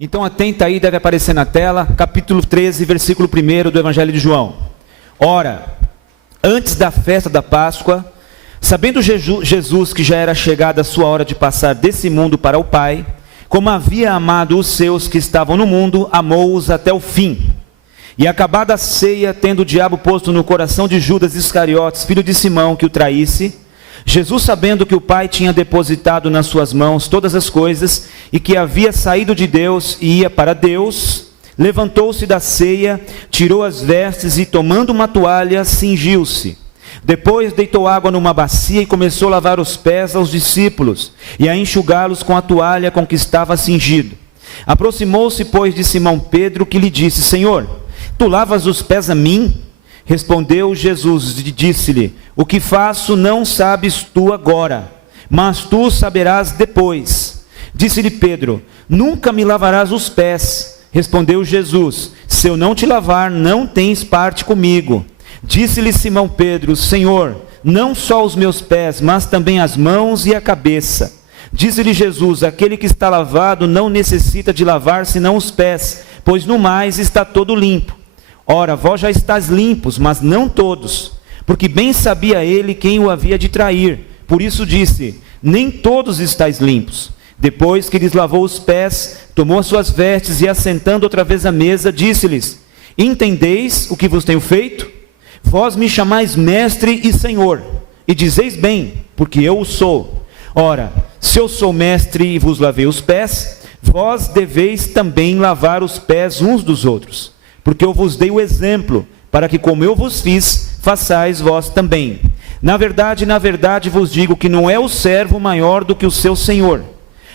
Então atenta aí, deve aparecer na tela, capítulo 13, versículo 1 do Evangelho de João. Ora, antes da festa da Páscoa, sabendo Jesus que já era chegada a sua hora de passar desse mundo para o Pai, como havia amado os seus que estavam no mundo, amou-os até o fim. E acabada a ceia, tendo o diabo posto no coração de Judas Iscariotes, filho de Simão, que o traísse, Jesus, sabendo que o Pai tinha depositado nas suas mãos todas as coisas, e que havia saído de Deus e ia para Deus, levantou-se da ceia, tirou as vestes e, tomando uma toalha, cingiu-se. Depois deitou água numa bacia e começou a lavar os pés aos discípulos, e a enxugá-los com a toalha com que estava cingido. Aproximou-se, pois, de Simão Pedro, que lhe disse: Senhor, tu lavas os pés a mim? Respondeu Jesus e disse-lhe: O que faço não sabes tu agora, mas tu saberás depois. Disse-lhe Pedro: Nunca me lavarás os pés. Respondeu Jesus: Se eu não te lavar, não tens parte comigo. Disse-lhe Simão Pedro: Senhor, não só os meus pés, mas também as mãos e a cabeça. Disse-lhe Jesus: Aquele que está lavado não necessita de lavar senão os pés, pois no mais está todo limpo. Ora, vós já estáis limpos, mas não todos, porque bem sabia ele quem o havia de trair. Por isso disse: Nem todos estáis limpos. Depois que lhes lavou os pés, tomou as suas vestes e, assentando outra vez à mesa, disse-lhes: Entendeis o que vos tenho feito? Vós me chamais mestre e senhor, e dizeis bem, porque eu o sou. Ora, se eu sou mestre e vos lavei os pés, vós deveis também lavar os pés uns dos outros. Porque eu vos dei o exemplo, para que como eu vos fiz, façais vós também. Na verdade vos digo que não é o servo maior do que o seu senhor,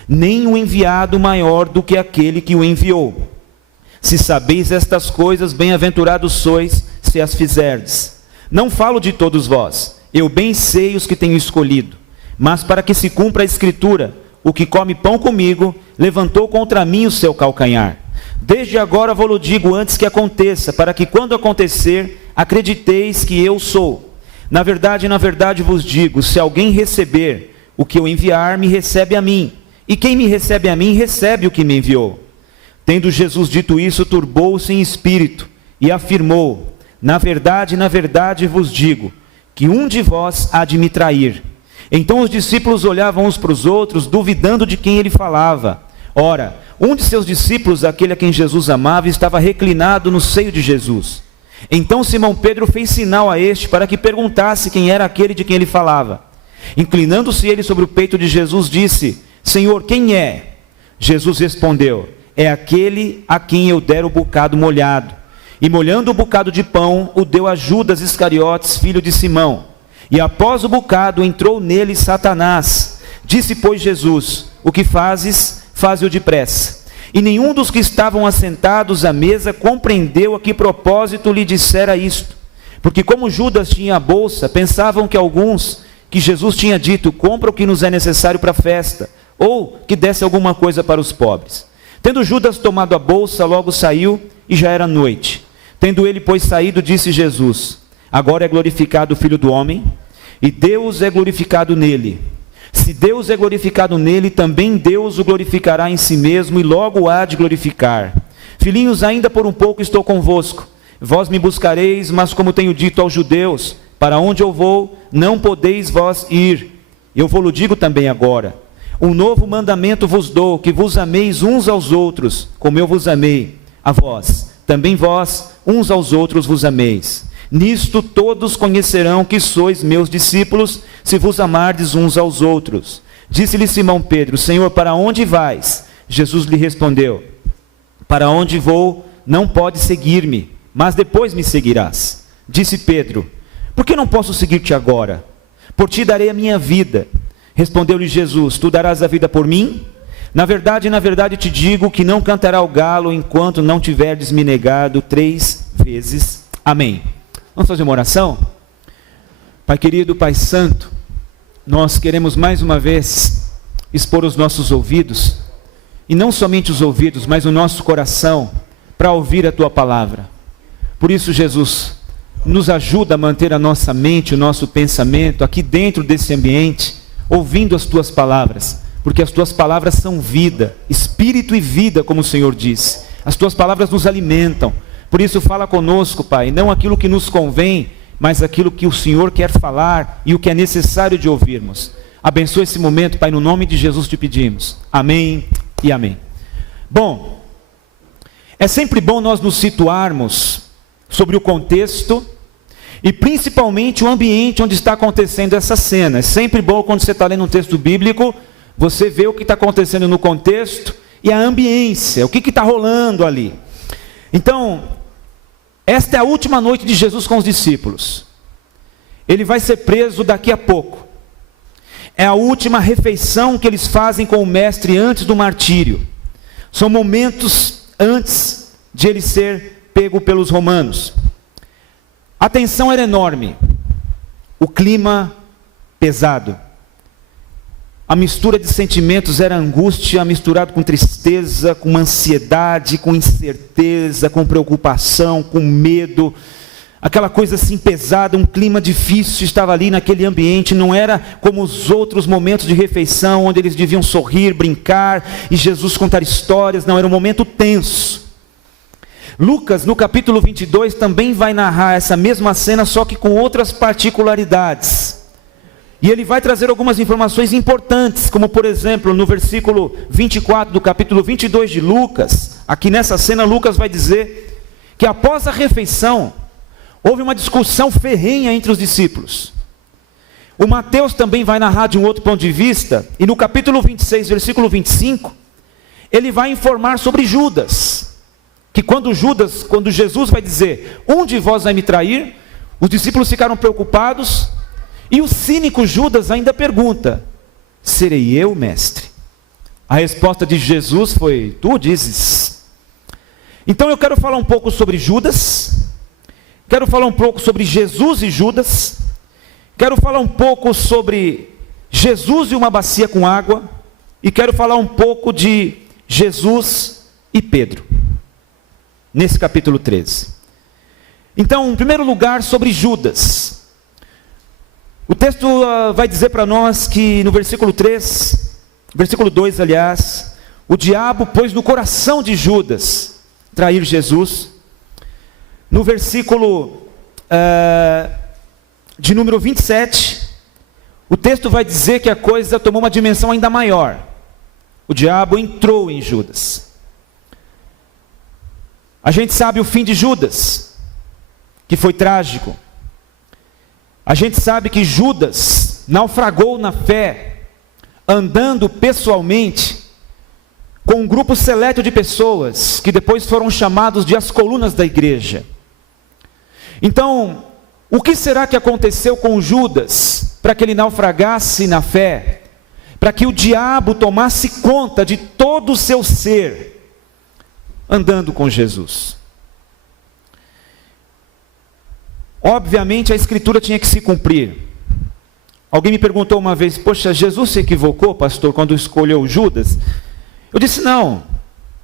nem o enviado maior do que aquele que o enviou. Se sabeis estas coisas, bem-aventurados sois, se as fizerdes. Não falo de todos vós, eu bem sei os que tenho escolhido, mas para que se cumpra a Escritura, o que come pão comigo, levantou contra mim o seu calcanhar. Desde agora vou-lo digo antes que aconteça, para que quando acontecer, acrediteis que eu sou. Na verdade vos digo, se alguém receber o que eu enviar, me recebe a mim, e quem me recebe a mim, recebe o que me enviou. Tendo Jesus dito isso, turbou-se em espírito, e afirmou: Na verdade vos digo, que um de vós há de me trair. Então os discípulos olhavam uns para os outros, duvidando de quem ele falava. Ora, um de seus discípulos, aquele a quem Jesus amava, estava reclinado no seio de Jesus. Então Simão Pedro fez sinal a este para que perguntasse quem era aquele de quem ele falava. Inclinando-se ele sobre o peito de Jesus, disse: Senhor, quem é? Jesus respondeu: É aquele a quem eu der o bocado molhado. E molhando o bocado de pão, o deu a Judas Iscariotes, filho de Simão. E após o bocado, entrou nele Satanás. Disse, pois, Jesus: O que fazes, faze-o depressa. E nenhum dos que estavam assentados à mesa compreendeu a que propósito lhe dissera isto. Porque como Judas tinha a bolsa, pensavam que alguns que Jesus tinha dito: Compra o que nos é necessário para a festa, ou que desse alguma coisa para os pobres. Tendo Judas tomado a bolsa, logo saiu, e já era noite. Tendo ele, pois, saído, disse Jesus: Agora é glorificado o Filho do Homem, e Deus é glorificado nele. Se Deus é glorificado nele, também Deus o glorificará em si mesmo, e logo há de glorificar. Filhinhos, ainda por um pouco estou convosco. Vós me buscareis, mas como tenho dito aos judeus, para onde eu vou, não podeis vós ir. Eu vou-lo digo também agora. Um novo mandamento vos dou, que vos ameis uns aos outros, como eu vos amei a vós. Também vós, uns aos outros, vos ameis. Nisto todos conhecerão que sois meus discípulos, se vos amardes uns aos outros. Disse-lhe Simão Pedro: Senhor, para onde vais? Jesus lhe respondeu: Para onde vou, não podes seguir-me, mas depois me seguirás. Disse Pedro: Por que não posso seguir-te agora? Por ti darei a minha vida. Respondeu-lhe Jesus: Tu darás a vida por mim? Na verdade te digo que não cantará o galo enquanto não tiverdes me negado 3 vezes. Amém. Vamos fazer uma oração? Pai querido, Pai santo, nós queremos mais uma vez expor os nossos ouvidos, e não somente os ouvidos, mas o nosso coração, para ouvir a Tua palavra. Por isso, Jesus, nos ajuda a manter a nossa mente, o nosso pensamento aqui dentro desse ambiente, ouvindo as Tuas palavras, porque as tuas palavras são vida, espírito e vida, como o Senhor disse. As tuas palavras nos alimentam. Por isso fala conosco, Pai, não aquilo que nos convém, mas aquilo que o Senhor quer falar e o que é necessário de ouvirmos. Abençoa esse momento, Pai, no nome de Jesus te pedimos. Amém e amém. Bom, é sempre bom nós nos situarmos sobre o contexto e principalmente o ambiente onde está acontecendo essa cena. É sempre bom quando você está lendo um texto bíblico, você vê o que está acontecendo no contexto e a ambiência, o que está rolando ali. Então, esta é a última noite de Jesus com os discípulos. Ele vai ser preso daqui a pouco. É a última refeição que eles fazem com o mestre antes do martírio. São momentos antes de ele ser pego pelos romanos. A tensão era enorme, o clima pesado, a mistura de sentimentos era angústia misturado com tristeza, com ansiedade, com incerteza, com preocupação, com medo, aquela coisa assim pesada, um clima difícil estava ali naquele ambiente. Não era como os outros momentos de refeição, onde eles deviam sorrir, brincar, e Jesus contar histórias. Não, era um momento tenso. Lucas, no capítulo 22, também vai narrar essa mesma cena, só que com outras particularidades. E ele vai trazer algumas informações importantes, como por exemplo, no versículo 24 do capítulo 22 de Lucas, aqui nessa cena Lucas vai dizer que após a refeição, houve uma discussão ferrenha entre os discípulos. O Mateus também vai narrar de um outro ponto de vista, e no capítulo 26, versículo 25, ele vai informar sobre Judas. Que quando Jesus vai dizer, um de vós vai me trair, os discípulos ficaram preocupados, e o cínico Judas ainda pergunta, serei eu, mestre? A resposta de Jesus foi, tu dizes. Então eu quero falar um pouco sobre Judas, quero falar um pouco sobre Jesus e Judas, quero falar um pouco sobre Jesus e uma bacia com água, e quero falar um pouco de Jesus e Pedro, nesse capítulo 13. Então, em primeiro lugar, sobre Judas. O texto vai dizer para nós que no versículo 3, versículo 2, aliás, o diabo pôs no coração de Judas trair Jesus. No versículo de número 27, o texto vai dizer que a coisa tomou uma dimensão ainda maior. O diabo entrou em Judas. A gente sabe o fim de Judas, que foi trágico. A gente sabe que Judas naufragou na fé, andando pessoalmente com um grupo seleto de pessoas, que depois foram chamados de as colunas da igreja. Então, o que será que aconteceu com Judas, para que ele naufragasse na fé, para que o diabo tomasse conta de todo o seu ser, andando com Jesus? Obviamente a escritura tinha que se cumprir. Alguém me perguntou uma vez, poxa, Jesus se equivocou, pastor, quando escolheu Judas? Eu disse, não,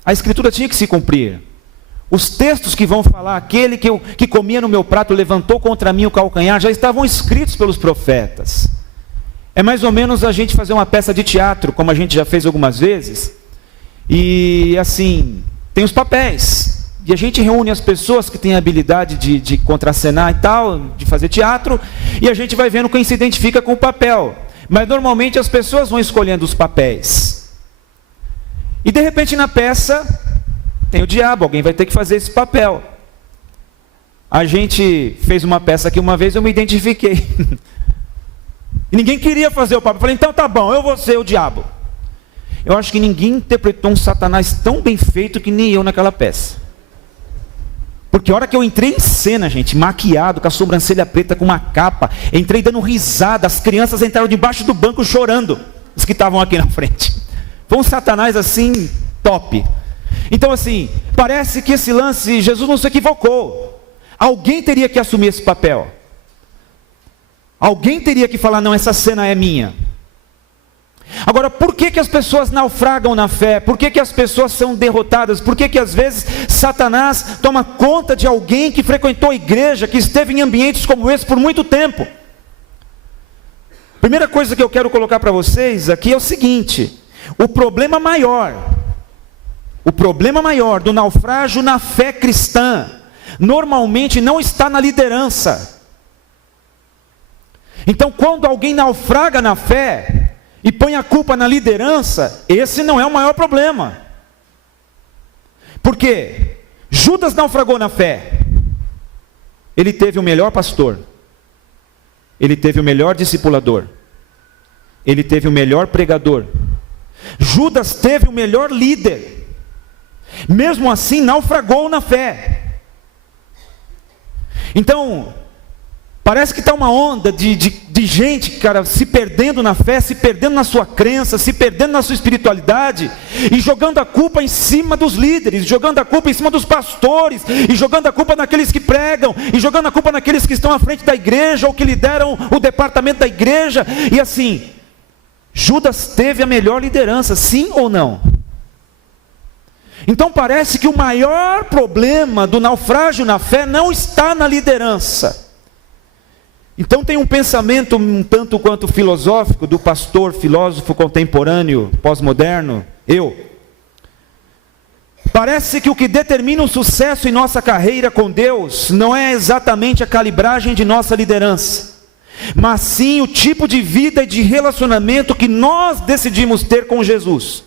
a escritura tinha que se cumprir. Os textos que vão falar, aquele que comia no meu prato levantou contra mim o calcanhar, já estavam escritos pelos profetas. É mais ou menos a gente fazer uma peça de teatro, como a gente já fez algumas vezes, e assim, tem os papéis. E a gente reúne as pessoas que têm a habilidade de contracenar e tal, de fazer teatro, e a gente vai vendo quem se identifica com o papel. Mas normalmente as pessoas vão escolhendo os papéis. E de repente na peça tem o diabo, alguém vai ter que fazer esse papel. A gente fez uma peça aqui uma vez, eu me identifiquei. E ninguém queria fazer o papel. Eu falei, então tá bom, eu vou ser o diabo. Eu acho que ninguém interpretou um Satanás tão bem feito que nem eu naquela peça. Porque a hora que eu entrei em cena, gente, maquiado, com a sobrancelha preta, com uma capa, entrei dando risada, as crianças entraram debaixo do banco chorando, os que estavam aqui na frente. Foi um Satanás assim, top. Então assim, parece que esse lance, Jesus não se equivocou. Alguém teria que assumir esse papel. Alguém teria que falar, não, essa cena é minha. Agora, por que as pessoas naufragam na fé? Por que as pessoas são derrotadas? Por que às vezes Satanás toma conta de alguém que frequentou a igreja, que esteve em ambientes como esse por muito tempo? Primeira coisa que eu quero colocar para vocês aqui é o seguinte: O problema maior do naufrágio na fé cristã, normalmente não está na liderança. Então, quando alguém naufraga na fé e põe a culpa na liderança, esse não é o maior problema. Por quê? Judas naufragou na fé. Ele teve o melhor pastor. Ele teve o melhor discipulador. Ele teve o melhor pregador. Judas teve o melhor líder. Mesmo assim, naufragou na fé. Então, parece que está uma onda de gente, cara, se perdendo na fé, se perdendo na sua crença, se perdendo na sua espiritualidade, e jogando a culpa em cima dos líderes, jogando a culpa em cima dos pastores, e jogando a culpa naqueles que pregam, e jogando a culpa naqueles que estão à frente da igreja, ou que lideram o departamento da igreja, e assim, Judas teve a melhor liderança, sim ou não? Então parece que o maior problema do naufrágio na fé não está na liderança. Então tem um pensamento um tanto quanto filosófico do pastor, filósofo contemporâneo, pós-moderno, Parece que o que determina o sucesso em nossa carreira com Deus não é exatamente a calibragem de nossa liderança, mas sim o tipo de vida e de relacionamento que nós decidimos ter com Jesus.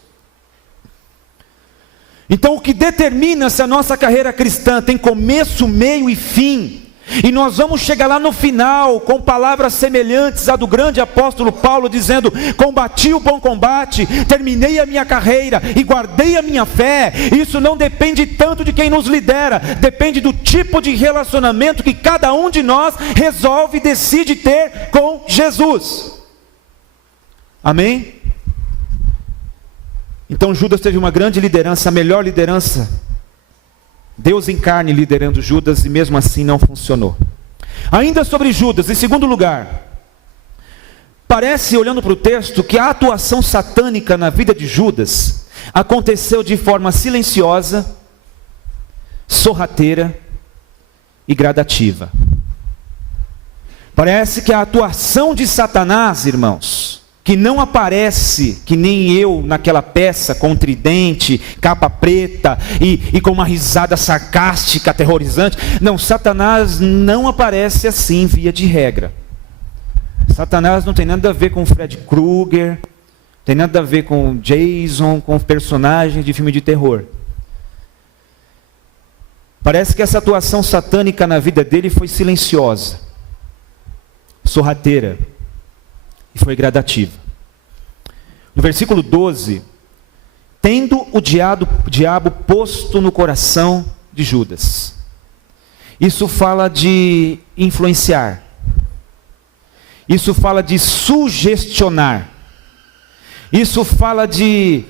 Então o que determina se a nossa carreira cristã tem começo, meio e fim, e nós vamos chegar lá no final com palavras semelhantes à do grande apóstolo Paulo, dizendo: combati o bom combate, terminei a minha carreira e guardei a minha fé. Isso não depende tanto de quem nos lidera, depende do tipo de relacionamento que cada um de nós resolve e decide ter com Jesus. Amém? Então Judas teve uma grande liderança, a melhor liderança. Deus em carne liderando Judas, e mesmo assim não funcionou. Ainda sobre Judas, em segundo lugar, parece, olhando para o texto, que a atuação satânica na vida de Judas aconteceu de forma silenciosa, sorrateira e gradativa. Parece que a atuação de Satanás, irmãos, que não aparece, que nem eu naquela peça, com tridente, capa preta e com uma risada sarcástica, aterrorizante. Não, Satanás não aparece assim, via de regra. Satanás não tem nada a ver com Fred Krueger, tem nada a ver com Jason, com personagens de filme de terror. Parece que essa atuação satânica na vida dele foi silenciosa, sorrateira, e foi gradativa. No versículo 12, tendo o diabo posto no coração de Judas. Isso fala de influenciar. Isso fala de sugestionar. Isso fala de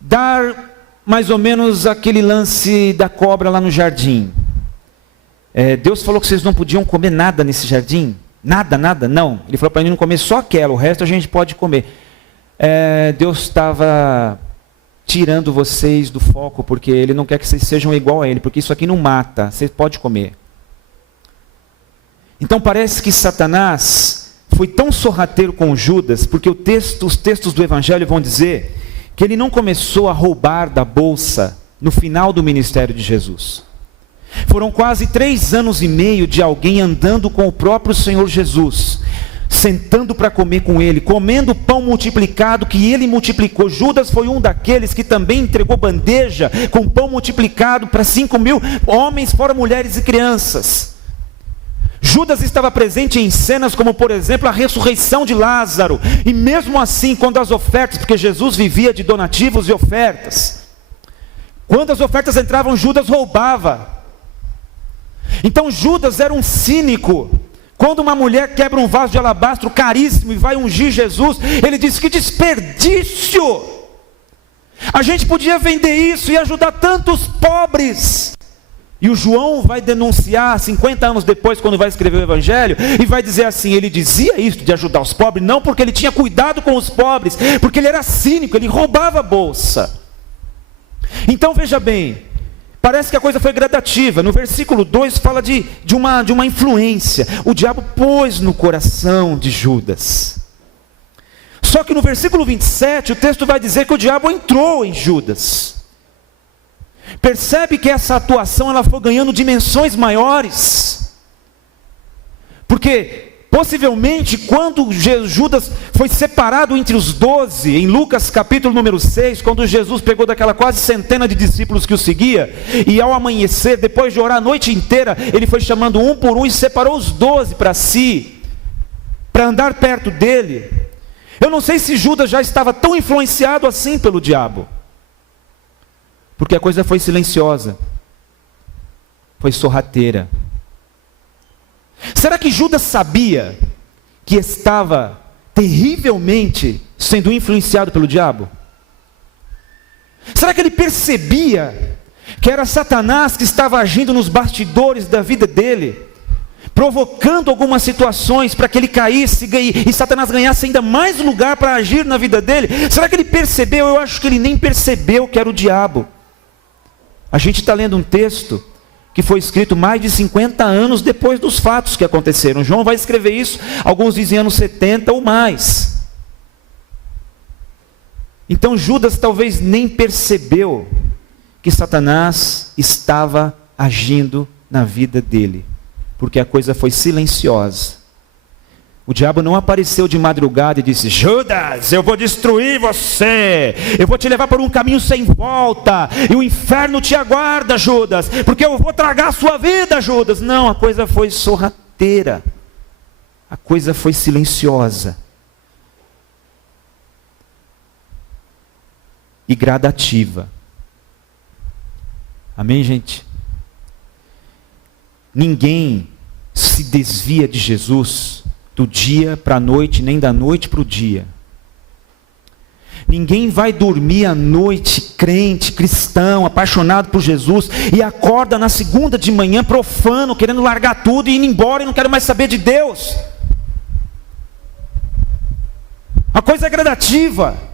dar mais ou menos aquele lance da cobra lá no jardim. Deus falou que vocês não podiam comer nada nesse jardim. Nada, não. Ele falou para mim não comer só aquela, o resto a gente pode comer. Deus estava tirando vocês do foco, porque Ele não quer que vocês sejam igual a Ele, porque isso aqui não mata, você pode comer. Então parece que Satanás foi tão sorrateiro com Judas, porque os textos do Evangelho vão dizer que ele não começou a roubar da bolsa no final do ministério de Jesus. Foram quase 3 anos e meio de alguém andando com o próprio Senhor Jesus, sentando para comer com Ele, comendo pão multiplicado que Ele multiplicou. Judas foi um daqueles que também entregou bandeja com pão multiplicado para 5.000 homens, fora mulheres e crianças. Judas estava presente em cenas como, por exemplo, a ressurreição de Lázaro, e mesmo assim, quando as ofertas, porque Jesus vivia de donativos e ofertas, quando as ofertas entravam, Judas roubava. Então Judas era um cínico. Quando uma mulher quebra um vaso de alabastro caríssimo e vai ungir Jesus, ele diz: que desperdício! A gente podia vender isso e ajudar tantos pobres. E o João vai denunciar 50 anos depois, quando vai escrever o Evangelho, e vai dizer assim: ele dizia isso de ajudar os pobres, não porque ele tinha cuidado com os pobres, porque ele era cínico, ele roubava a bolsa. Então veja bem, parece que a coisa foi gradativa. No versículo 2 fala de uma influência. O diabo pôs no coração de Judas. Só que no versículo 27, o texto vai dizer que o diabo entrou em Judas. Percebe que essa atuação ela foi ganhando dimensões maiores. Porque possivelmente, quando Judas foi separado entre os 12, em Lucas capítulo número 6, quando Jesus pegou daquela quase centena de discípulos que o seguia, e ao amanhecer, depois de orar a noite inteira, ele foi chamando um por um e separou os 12 para si, para andar perto dele. Eu não sei se Judas já estava tão influenciado assim pelo diabo, porque a coisa foi silenciosa, foi sorrateira. Será que Judas sabia que estava terrivelmente sendo influenciado pelo diabo? Será que ele percebia que era Satanás que estava agindo nos bastidores da vida dele, provocando algumas situações para que ele caísse e Satanás ganhasse ainda mais lugar para agir na vida dele? Será que ele percebeu? Eu acho que ele nem percebeu que era o diabo. A gente está lendo um texto que foi escrito mais de 50 anos depois dos fatos que aconteceram. João vai escrever isso, alguns dizem anos 70 ou mais. Então Judas talvez nem percebeu que Satanás estava agindo na vida dele, porque a coisa foi silenciosa. O diabo não apareceu de madrugada e disse: Judas, eu vou destruir você, eu vou te levar por um caminho sem volta, e o inferno te aguarda, Judas, porque eu vou tragar a sua vida, Judas. Não, a coisa foi sorrateira, a coisa foi silenciosa e gradativa. Amém, gente? Ninguém se desvia de Jesus do dia para a noite, nem da noite para o dia. Ninguém vai dormir à noite crente, cristão, apaixonado por Jesus, e acorda na segunda de manhã profano, querendo largar tudo e ir embora e não quero mais saber de Deus. A coisa é gradativa.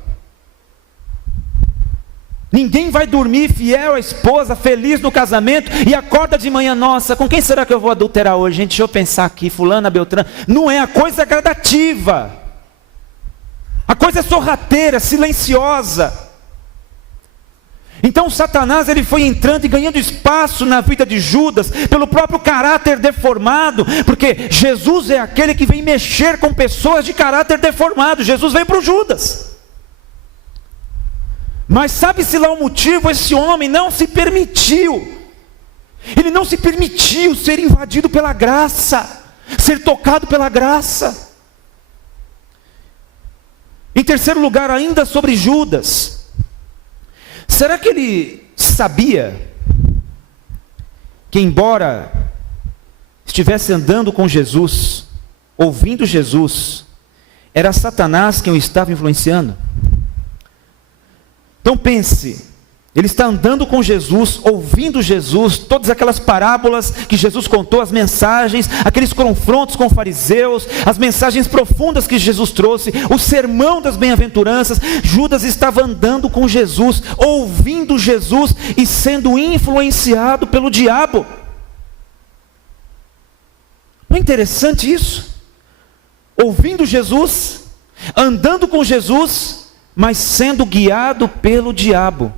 Ninguém vai dormir fiel à esposa, feliz no casamento, e acorda de manhã: nossa, com quem será que eu vou adulterar hoje? Gente, deixa eu pensar aqui, fulana, beltrana. Não é, a coisa é gradativa. A coisa é sorrateira, silenciosa. Então Satanás ele foi entrando e ganhando espaço na vida de Judas, pelo próprio caráter deformado, porque Jesus é aquele que vem mexer com pessoas de caráter deformado. Jesus veio para o Judas. Mas sabe-se lá o motivo? Esse homem não se permitiu. Ele não se permitiu ser invadido pela graça, ser tocado pela graça. Em terceiro lugar, ainda sobre Judas, será que ele sabia que, embora estivesse andando com Jesus, ouvindo Jesus, era Satanás quem o estava influenciando? Então pense, ele está andando com Jesus, ouvindo Jesus, todas aquelas parábolas que Jesus contou, as mensagens, aqueles confrontos com fariseus, as mensagens profundas que Jesus trouxe, o sermão das bem-aventuranças. Judas estava andando com Jesus, ouvindo Jesus e sendo influenciado pelo diabo. Não é interessante isso? Ouvindo Jesus, andando com Jesus, mas sendo guiado pelo diabo.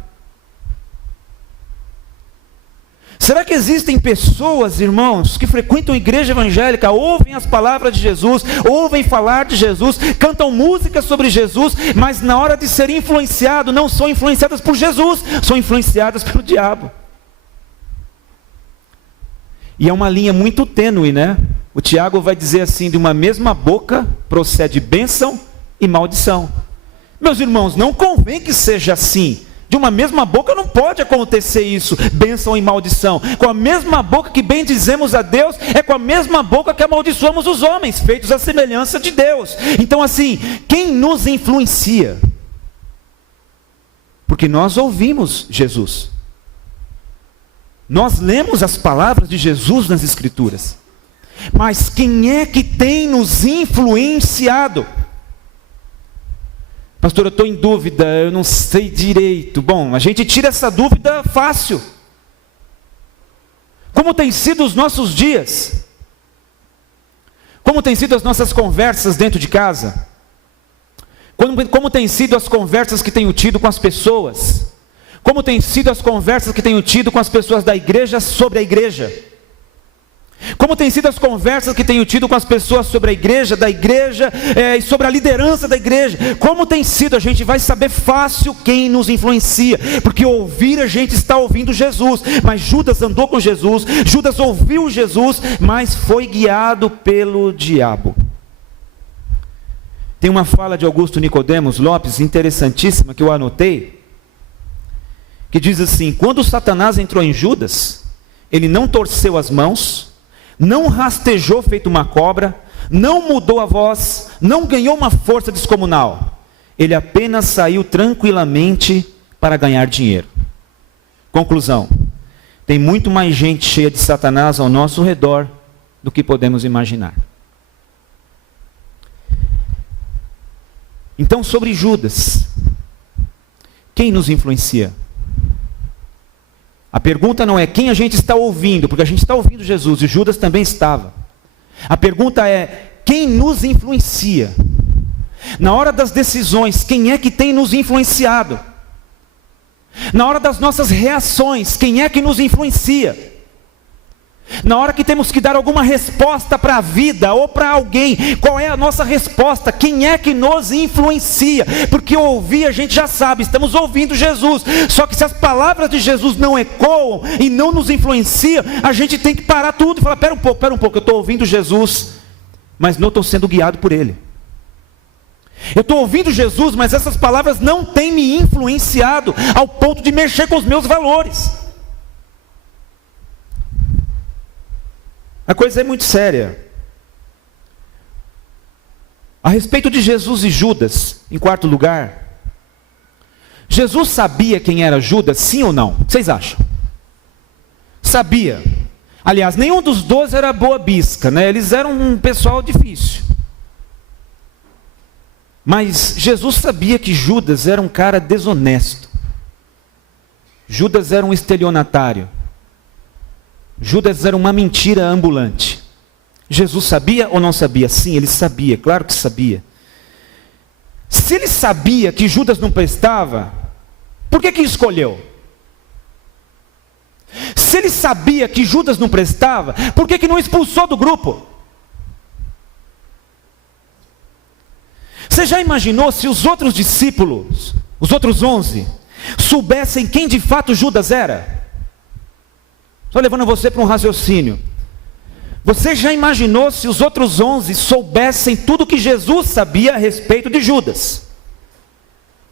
Será que existem pessoas, irmãos, que frequentam a igreja evangélica, ouvem as palavras de Jesus, ouvem falar de Jesus, cantam músicas sobre Jesus, mas na hora de ser influenciado, não são influenciadas por Jesus, são influenciadas pelo diabo? E é uma linha muito tênue, né? O Tiago vai dizer assim: de uma mesma boca procede bênção e maldição. Meus irmãos, não convém que seja assim. De uma mesma boca não pode acontecer isso, bênção e maldição. Com a mesma boca que bendizemos a Deus, é com a mesma boca que amaldiçoamos os homens, feitos à semelhança de Deus. Então assim, quem nos influencia? Porque nós ouvimos Jesus. Nós lemos as palavras de Jesus nas Escrituras. Mas quem é que tem nos influenciado? Pastor, eu estou em dúvida, eu não sei direito. Bom, a gente tira essa dúvida fácil. Como tem sido os nossos dias? Como tem sido as nossas conversas dentro de casa? Como tem sido as conversas que tenho tido com as pessoas? Como tem sido as conversas que tenho tido com as pessoas da igreja sobre a igreja? Como tem sido as conversas que tenho tido com as pessoas sobre a igreja, e sobre a liderança da igreja? Como tem sido? A gente vai saber fácil quem nos influencia, porque ouvir a gente está ouvindo Jesus, mas Judas andou com Jesus, Judas ouviu Jesus, mas foi guiado pelo diabo. Tem uma fala de Augusto Nicodemos Lopes, interessantíssima, que eu anotei, que diz assim: quando Satanás entrou em Judas, ele não torceu as mãos, não rastejou feito uma cobra, não mudou a voz, não ganhou uma força descomunal. Ele apenas saiu tranquilamente para ganhar dinheiro. Conclusão: tem muito mais gente cheia de Satanás ao nosso redor do que podemos imaginar. Então, sobre Judas, quem nos influencia? A pergunta não é quem a gente está ouvindo, porque a gente está ouvindo Jesus, e Judas também estava. A pergunta é quem nos influencia? Na hora das decisões, quem é que tem nos influenciado? Na hora das nossas reações, quem é que nos influencia? Na hora que temos que dar alguma resposta para a vida ou para alguém, qual é a nossa resposta? Quem é que nos influencia? Porque ouvir a gente já sabe, estamos ouvindo Jesus. Só que se as palavras de Jesus não ecoam e não nos influenciam, a gente tem que parar tudo e falar: pera um pouco, eu estou ouvindo Jesus, mas não estou sendo guiado por Ele. Eu estou ouvindo Jesus, mas essas palavras não têm me influenciado ao ponto de mexer com os meus valores. A coisa é muito séria. A respeito de Jesus e Judas, em quarto lugar, Jesus sabia quem era Judas, sim ou não? O que vocês acham? Sabia. Aliás, nenhum dos 12 era boa bisca, né? Eles eram um pessoal difícil. Mas Jesus sabia que Judas era um cara desonesto. Judas era um estelionatário. Judas era uma mentira ambulante. Jesus sabia ou não sabia? Sim, ele sabia, claro que sabia. Se ele sabia que Judas não prestava, por que escolheu? Se ele sabia que Judas não prestava, por que não expulsou do grupo? Você já imaginou se os outros discípulos, os outros 11, soubessem quem de fato Judas era? Só levando você para um raciocínio. Você já imaginou se os outros 11 soubessem tudo que Jesus sabia a respeito de Judas?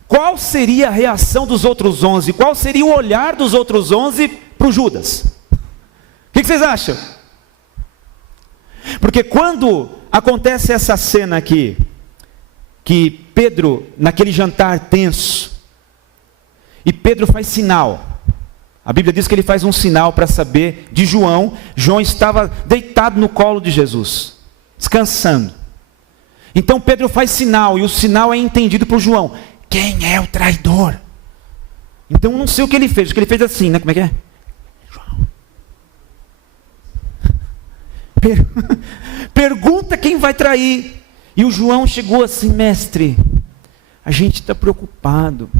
Qual seria a reação dos outros 11? Qual seria o olhar dos outros 11 para o Judas? O que vocês acham? Porque quando acontece essa cena aqui, que Pedro, naquele jantar tenso, e Pedro faz sinal. A Bíblia diz que ele faz um sinal para saber de João. João estava deitado no colo de Jesus, descansando. Então Pedro faz sinal, e o sinal é entendido por João. Quem é o traidor? Então não sei o que ele fez. O que ele fez assim, né? Como é que é? João. Pergunta quem vai trair. E o João chegou assim: mestre, a gente está preocupado.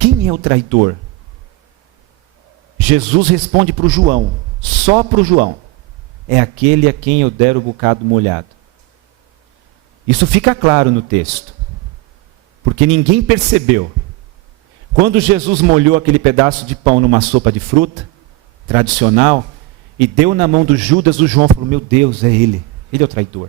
Quem é o traidor? Jesus responde para o João, só para o João: é aquele a quem eu der o bocado molhado. Isso fica claro no texto, porque ninguém percebeu. Quando Jesus molhou aquele pedaço de pão numa sopa de fruta, tradicional, e deu na mão do Judas, o João falou: meu Deus, é ele é o traidor.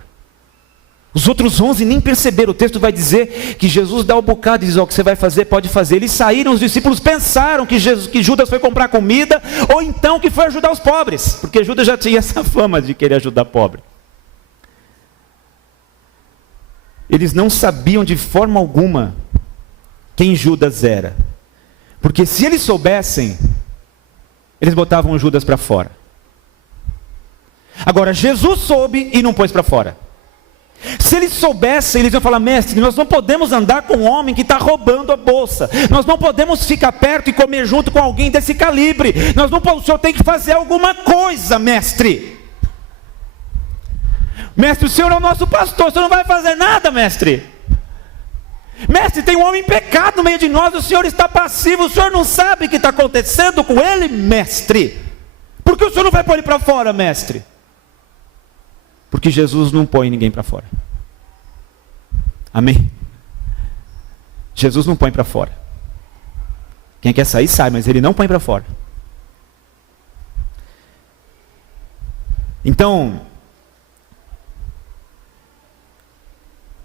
Os outros 11 nem perceberam. O texto vai dizer que Jesus dá o bocado e diz: ó, o que você vai fazer, pode fazer. Eles saíram, os discípulos pensaram que Judas foi comprar comida, ou então que foi ajudar os pobres, porque Judas já tinha essa fama de querer ajudar pobre. Eles não sabiam de forma alguma quem Judas era, porque se eles soubessem, eles botavam Judas para fora. Agora Jesus soube e não pôs para fora. Se eles soubessem, eles iam falar: mestre, nós não podemos andar com um homem que está roubando a bolsa. Nós não podemos ficar perto e comer junto com alguém desse calibre. O senhor tem que fazer alguma coisa, mestre. Mestre, o senhor é o nosso pastor, o senhor não vai fazer nada, mestre. Mestre, tem um homem em pecado no meio de nós, o senhor está passivo, o senhor não sabe o que está acontecendo com ele, mestre? Por que o senhor não vai pôr ele para fora, mestre? Porque Jesus não põe ninguém para fora. Amém? Jesus não põe para fora. Quem quer sair, sai, mas ele não põe para fora. Então,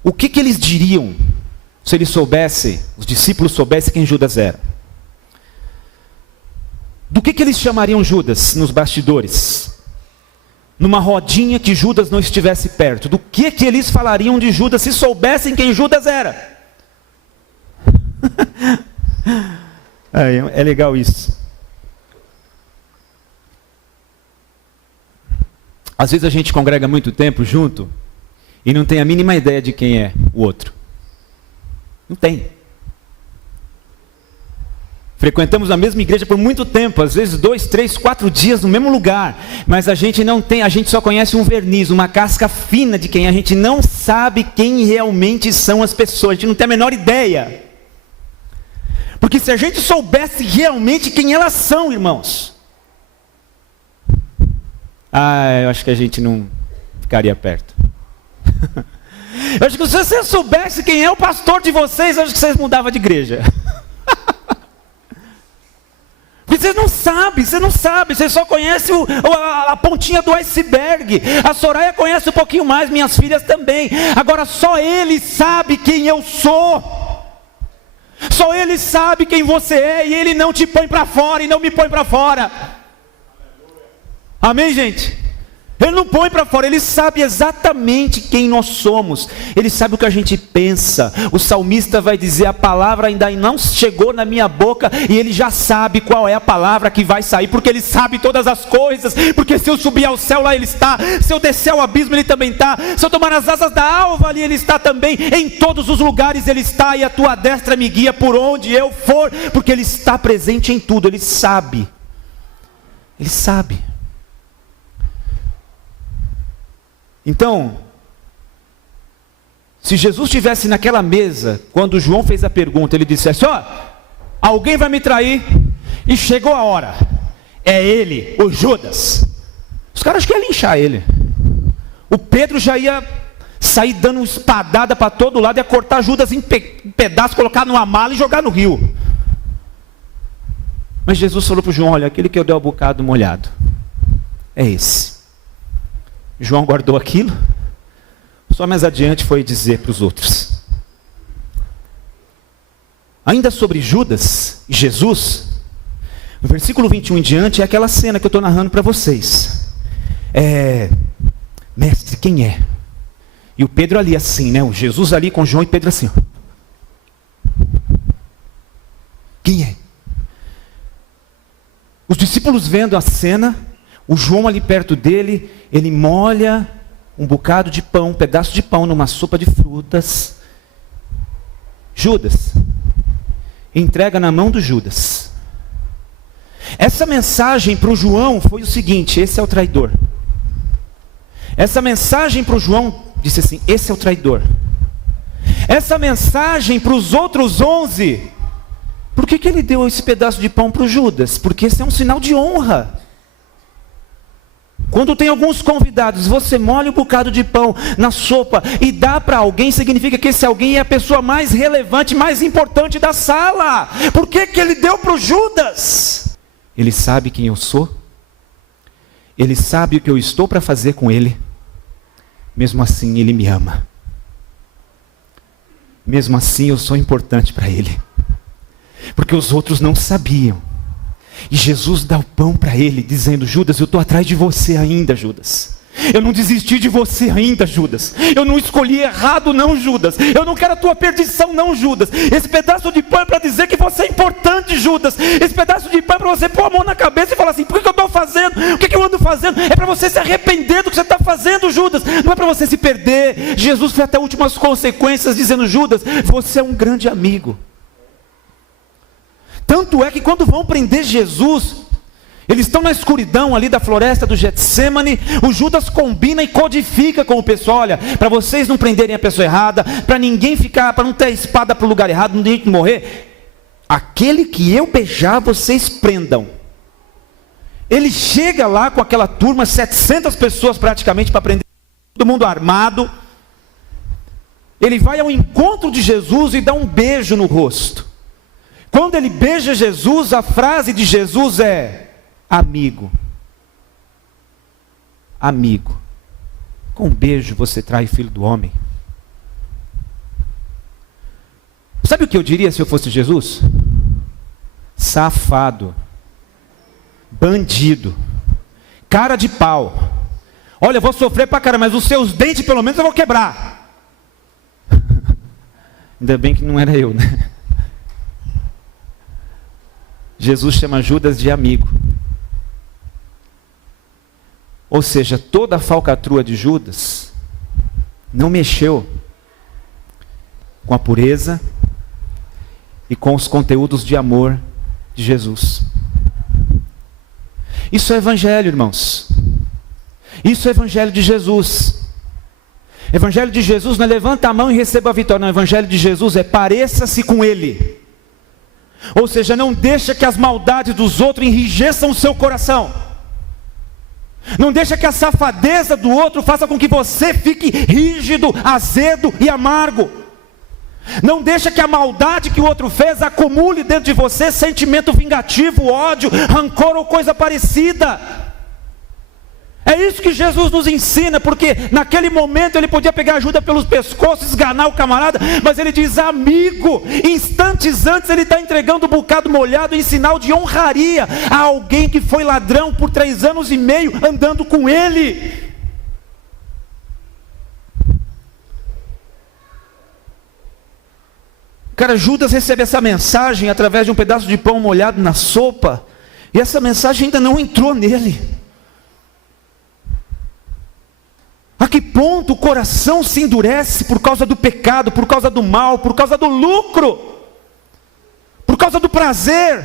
o que eles diriam se eles soubessem, os discípulos soubessem quem Judas era? Do que eles chamariam Judas nos bastidores? Numa rodinha que Judas não estivesse perto. Do que eles falariam de Judas se soubessem quem Judas era? É legal isso. Às vezes a gente congrega muito tempo junto e não tem a mínima ideia de quem é o outro. Não tem. Frequentamos a mesma igreja por muito tempo, às vezes 2, 3, 4 dias no mesmo lugar, mas a gente não tem, a gente só conhece um verniz, uma casca fina de quem, a gente não sabe quem realmente são as pessoas, a gente não tem a menor ideia. Porque se a gente soubesse realmente quem elas são, irmãos, eu acho que a gente não ficaria perto. Eu acho que se você soubesse quem é o pastor de vocês, eu acho que vocês mudavam de igreja. Porque vocês não sabem, vocês só conhecem a pontinha do iceberg. A Soraya conhece um pouquinho mais, minhas filhas também. Agora só ele sabe quem eu sou. Só ele sabe quem você é, e ele não te põe para fora e não me põe para fora. Amém, gente? Ele não põe para fora, ele sabe exatamente quem nós somos. Ele sabe o que a gente pensa. O salmista vai dizer, a palavra ainda não chegou na minha boca, e ele já sabe qual é a palavra que vai sair, porque ele sabe todas as coisas. Porque se eu subir ao céu, lá ele está. Se eu descer ao abismo, ele também está. Se eu tomar as asas da alva, ali ele está também. Em todos os lugares ele está, e a tua destra me guia por onde eu for, porque ele está presente em tudo. Ele sabe. Ele sabe. Então, se Jesus estivesse naquela mesa, quando João fez a pergunta, ele dissesse, alguém vai me trair, e chegou a hora, é ele, o Judas. Os caras queriam linchar ele. O Pedro já ia sair dando espadada para todo lado, ia cortar Judas em pedaços, colocar numa mala e jogar no rio. Mas Jesus falou para João, olha, aquele que eu dei o bocado molhado, é esse. João guardou aquilo, só mais adiante foi dizer para os outros. Ainda sobre Judas e Jesus, no versículo 21 em diante, é aquela cena que eu estou narrando para vocês. Mestre, quem é? E o Pedro ali assim, né? O Jesus ali com João e Pedro assim. Quem é? Os discípulos vendo a cena, o João ali perto dele, ele molha um bocado de pão, um pedaço de pão numa sopa de frutas. Judas, entrega na mão do Judas. Essa mensagem para o João foi o seguinte, esse é o traidor. Essa mensagem para o João disse assim, esse é o traidor. Essa mensagem para os outros 11, por que ele deu esse pedaço de pão para o Judas? Porque esse é um sinal de honra. Quando tem alguns convidados, você molha um bocado de pão na sopa e dá para alguém, significa que esse alguém é a pessoa mais relevante, mais importante da sala. Por que ele deu para o Judas? Ele sabe quem eu sou, ele sabe o que eu estou para fazer com ele, mesmo assim ele me ama. Mesmo assim eu sou importante para ele, porque os outros não sabiam. E Jesus dá o pão para ele, dizendo, Judas, eu estou atrás de você ainda, Judas. Eu não desisti de você ainda, Judas. Eu não escolhi errado não, Judas. Eu não quero a tua perdição não, Judas. Esse pedaço de pão é para dizer que você é importante, Judas. Esse pedaço de pão é para você pôr a mão na cabeça e falar assim, por que eu estou fazendo? O que eu ando fazendo? É para você se arrepender do que você está fazendo, Judas. Não é para você se perder. Jesus foi até últimas consequências, dizendo, Judas, você é um grande amigo. Tanto é que quando vão prender Jesus, Eles estão na escuridão ali da floresta do Getsêmani. O Judas combina e codifica com o pessoal: olha, para vocês não prenderem a pessoa errada, para ninguém ficar, para não ter a espada para o lugar errado, não tem que morrer, aquele que eu beijar, vocês prendam. Ele chega lá com aquela turma, 700 pessoas praticamente para prender, todo mundo armado. Ele vai ao encontro de Jesus e dá um beijo no rosto. Quando ele beija Jesus, a frase de Jesus é: amigo, amigo, com um beijo você trai o filho do homem. Sabe o que eu diria se eu fosse Jesus? Safado, bandido, cara de pau. Olha, eu vou sofrer pra caramba, mas os seus dentes pelo menos eu vou quebrar. Ainda bem que não era eu, né? Jesus chama Judas de amigo. Ou seja, toda a falcatrua de Judas não mexeu com a pureza e com os conteúdos de amor de Jesus. Isso é evangelho, irmãos. Isso é evangelho de Jesus. Evangelho de Jesus não é levanta a mão e receba a vitória. Não, evangelho de Jesus é pareça-se com Ele. Ou seja, não deixa que as maldades dos outros enrijeçam o seu coração. Não deixa que a safadeza do outro faça com que você fique rígido, azedo e amargo. Não deixa que a maldade que o outro fez acumule dentro de você sentimento vingativo, ódio, rancor ou coisa parecida. É isso que Jesus nos ensina, porque naquele momento ele podia pegar ajuda pelos pescoços, esganar o camarada, mas ele diz amigo. Instantes antes ele está entregando um bocado molhado em sinal de honraria a alguém que foi ladrão por 3 anos e meio andando com ele. Cara, Judas recebe essa mensagem através de um pedaço de pão molhado na sopa, e essa mensagem ainda não entrou nele. A que ponto o coração se endurece por causa do pecado, por causa do mal, por causa do lucro, por causa do prazer?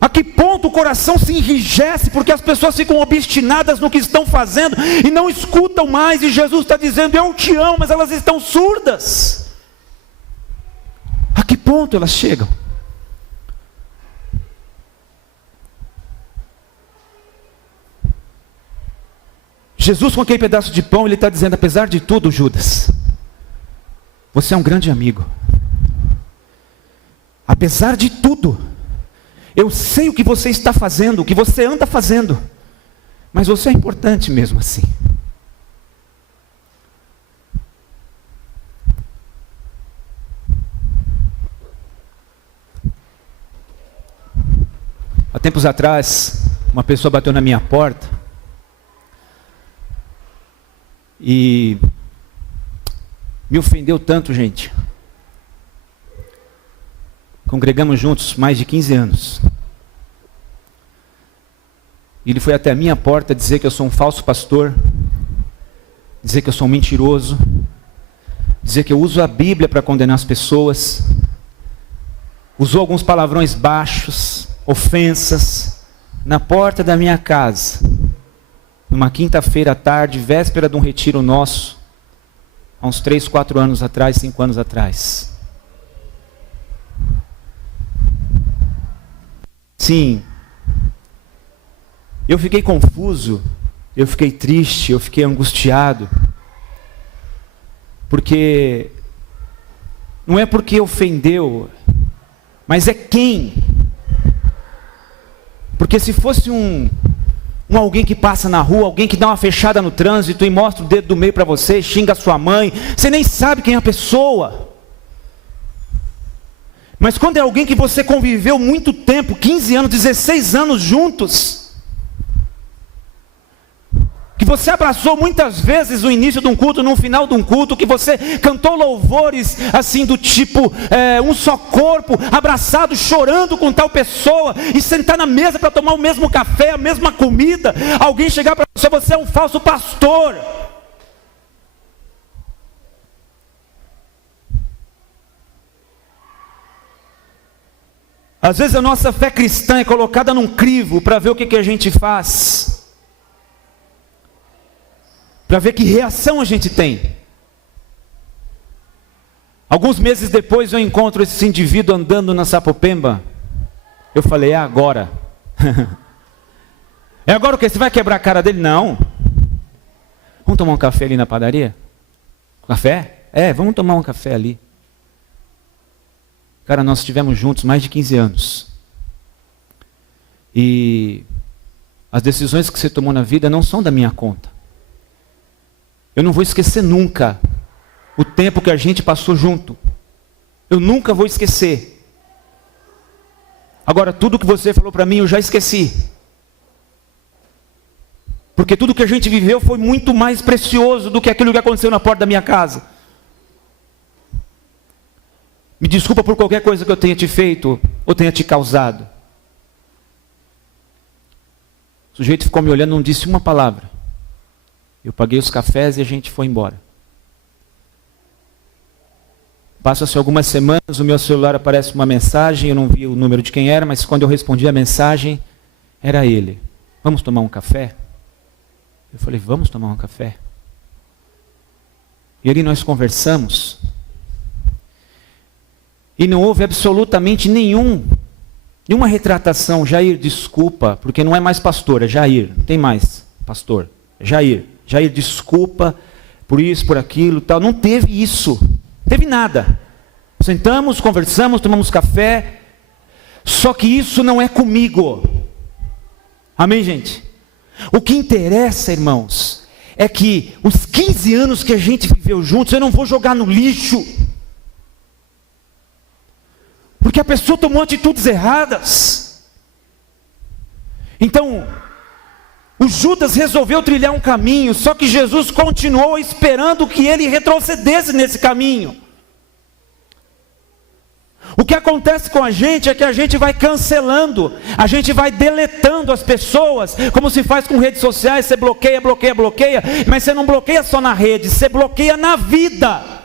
A que ponto o coração se enrijece porque as pessoas ficam obstinadas no que estão fazendo e não escutam mais, e Jesus está dizendo: eu te amo, mas elas estão surdas. A que ponto elas chegam? Jesus, com aquele pedaço de pão, ele está dizendo: apesar de tudo, Judas, você é um grande amigo. Apesar de tudo, eu sei o que você está fazendo, o que você anda fazendo, mas você é importante mesmo assim. Há tempos atrás, uma pessoa bateu na minha porta e me ofendeu tanto, gente. Congregamos juntos mais de 15 anos. Ele foi até a minha porta dizer que eu sou um falso pastor, dizer que eu sou um mentiroso, dizer que eu uso a Bíblia para condenar as pessoas. Usou alguns palavrões baixos, ofensas, na porta da minha casa. Numa quinta-feira à tarde, véspera de um retiro nosso, há uns 3, 4 anos atrás, 5 anos atrás. Sim, eu fiquei confuso, eu fiquei triste, eu fiquei angustiado, porque não é porque ofendeu, mas é quem. Porque se fosse alguém que passa na rua, alguém que dá uma fechada no trânsito e mostra o dedo do meio para você, xinga a sua mãe, você nem sabe quem é a pessoa. Mas quando é alguém que você conviveu muito tempo, 15 anos, 16 anos juntos, que você abraçou muitas vezes no início de um culto, no final de um culto, que você cantou louvores assim do tipo, um só corpo, abraçado, chorando com tal pessoa, e sentar na mesa para tomar o mesmo café, a mesma comida, alguém chegar para você: você é um falso pastor. Há Às vezes a nossa fé cristã é colocada num crivo para ver o que a gente faz, para ver que reação a gente tem. Alguns meses depois eu encontro esse indivíduo andando na Sapopemba. Eu falei, é agora. É agora o quê? Você vai quebrar a cara dele? Não. Vamos tomar um café ali na padaria? Café? Vamos tomar um café ali. Cara, nós estivemos juntos mais de 15 anos. E as decisões que você tomou na vida não são da minha conta. Eu não vou esquecer nunca o tempo que a gente passou junto. Eu nunca vou esquecer. Agora, tudo que você falou para mim, eu já esqueci. Porque tudo que a gente viveu foi muito mais precioso do que aquilo que aconteceu na porta da minha casa. Me desculpa por qualquer coisa que eu tenha te feito ou tenha te causado. O sujeito ficou me olhando, não disse uma palavra. Eu paguei os cafés e a gente foi embora. Passam-se algumas semanas, o meu celular aparece uma mensagem, eu não vi o número de quem era, mas quando eu respondi a mensagem, era ele. Vamos tomar um café? Eu falei, vamos tomar um café. E ali nós conversamos. E não houve absolutamente nenhuma retratação. Jair, desculpa, porque não é mais pastor, é Jair, não tem mais pastor. É Jair, desculpa por isso, por aquilo, tal. Não teve isso, não teve nada. Sentamos, conversamos, tomamos café. Só que isso não é comigo. Amém, gente? O que interessa, irmãos, é que os 15 anos que a gente viveu juntos, eu não vou jogar no lixo. Porque a pessoa tomou atitudes erradas. Então, o Judas resolveu trilhar um caminho, só que Jesus continuou esperando que ele retrocedesse nesse caminho. O que acontece com a gente é que a gente vai cancelando, a gente vai deletando as pessoas, como se faz com redes sociais, você bloqueia, mas você não bloqueia só na rede, você bloqueia na vida.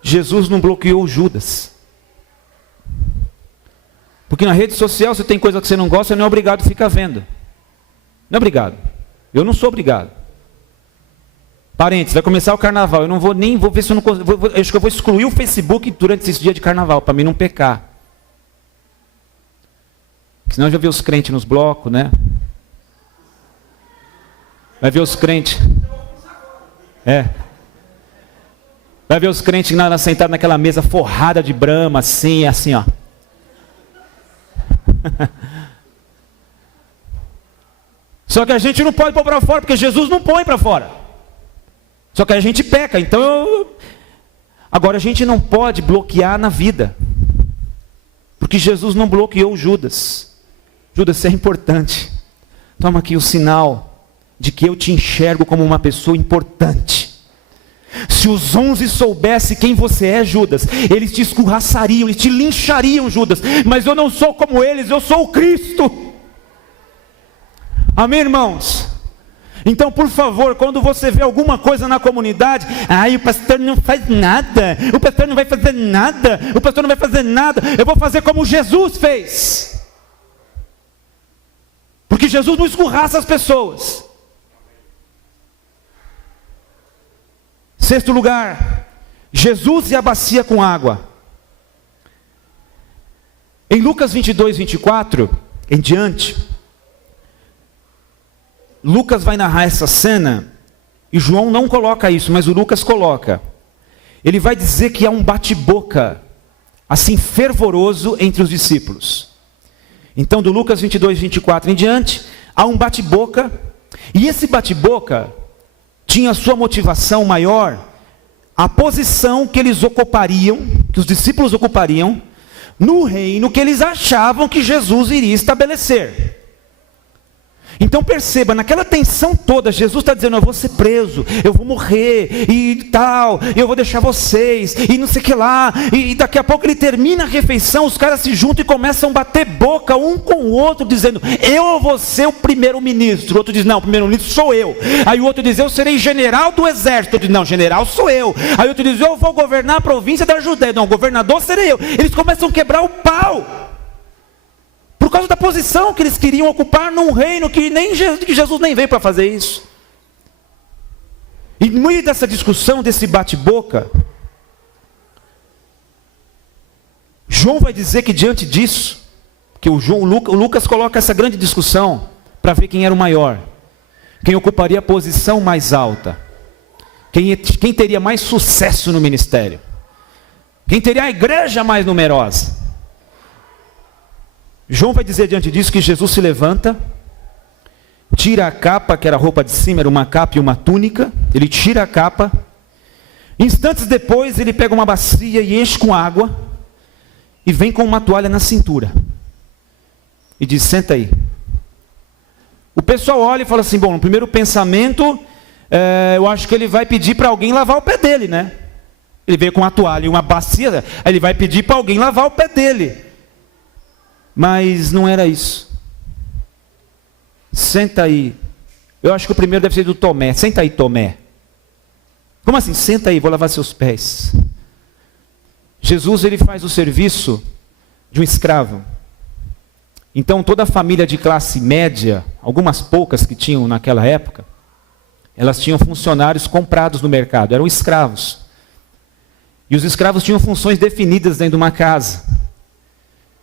Jesus não bloqueou Judas. Porque na rede social, se tem coisa que você não gosta, você não é obrigado a ficar vendo. Não é obrigado. Eu não sou obrigado. Parênteses, vai começar o carnaval. Eu não vou nem, vou ver se eu não consigo. Acho que eu vou excluir o Facebook durante esse dia de carnaval, para mim não pecar. Porque senão eu já vi os crentes nos blocos, né? Vai ver os crentes. Vai ver os crentes sentados naquela mesa forrada de brama, assim, ó. Só que a gente não pode pôr para fora, porque Jesus não põe para fora. Só que a gente peca, então agora a gente não pode bloquear na vida. Porque Jesus não bloqueou Judas. Judas, isso é importante. Toma aqui o sinal de que eu te enxergo como uma pessoa importante. Se os 11 soubessem quem você é, Judas, eles te escorraçariam, eles te linchariam, Judas. Mas eu não sou como eles, eu sou o Cristo. Amém, irmãos? Então, por favor, quando você vê alguma coisa na comunidade, o pastor não faz nada, o pastor não vai fazer nada, o pastor não vai fazer nada, eu vou fazer como Jesus fez. Porque Jesus não escorraça as pessoas. Sexto lugar, Jesus e a bacia com água. Em Lucas 22, 24, em diante, Lucas vai narrar essa cena, e João não coloca isso, mas o Lucas coloca. Ele vai dizer que há um bate-boca, assim fervoroso entre os discípulos. Então, do Lucas 22, 24 em diante, há um bate-boca, e esse bate-boca tinha a sua motivação maior, a posição que eles ocupariam, que os discípulos ocupariam, no reino que eles achavam que Jesus iria estabelecer. Então perceba, naquela tensão toda, Jesus está dizendo, eu vou ser preso, eu vou morrer, e tal, eu vou deixar vocês, e não sei o que lá, e daqui a pouco ele termina a refeição, os caras se juntam e começam a bater boca um com o outro, dizendo, eu vou ser o primeiro-ministro. O outro diz, não, o primeiro-ministro sou eu. Aí o outro diz, eu serei general do exército. O outro diz, não, general sou eu. Aí o outro diz, eu vou governar a província da Judéia. Não, governador serei eu. Eles começam a quebrar o pau. Por causa da posição que eles queriam ocupar num reino que Jesus nem veio para fazer isso. E no meio dessa discussão, desse bate-boca, João vai dizer que diante disso, que o Lucas coloca essa grande discussão para ver quem era o maior, quem ocuparia a posição mais alta, quem teria mais sucesso no ministério, quem teria a igreja mais numerosa. João vai dizer diante disso que Jesus se levanta, tira a capa, que era a roupa de cima, era uma capa e uma túnica, ele tira a capa, instantes depois ele pega uma bacia e enche com água, e vem com uma toalha na cintura, e diz, senta aí. O pessoal olha e fala assim, bom, no primeiro pensamento, eu acho que ele vai pedir para alguém lavar o pé dele, né? Ele veio com uma toalha e uma bacia, aí ele vai pedir para alguém lavar o pé dele. Mas não era isso. Senta aí. Eu acho que o primeiro deve ser do Tomé. Senta aí, Tomé. Como assim? Senta aí, vou lavar seus pés. Jesus, ele faz o serviço de um escravo. Então toda a família de classe média, algumas poucas que tinham naquela época, elas tinham funcionários comprados no mercado, eram escravos. E os escravos tinham funções definidas dentro de uma casa.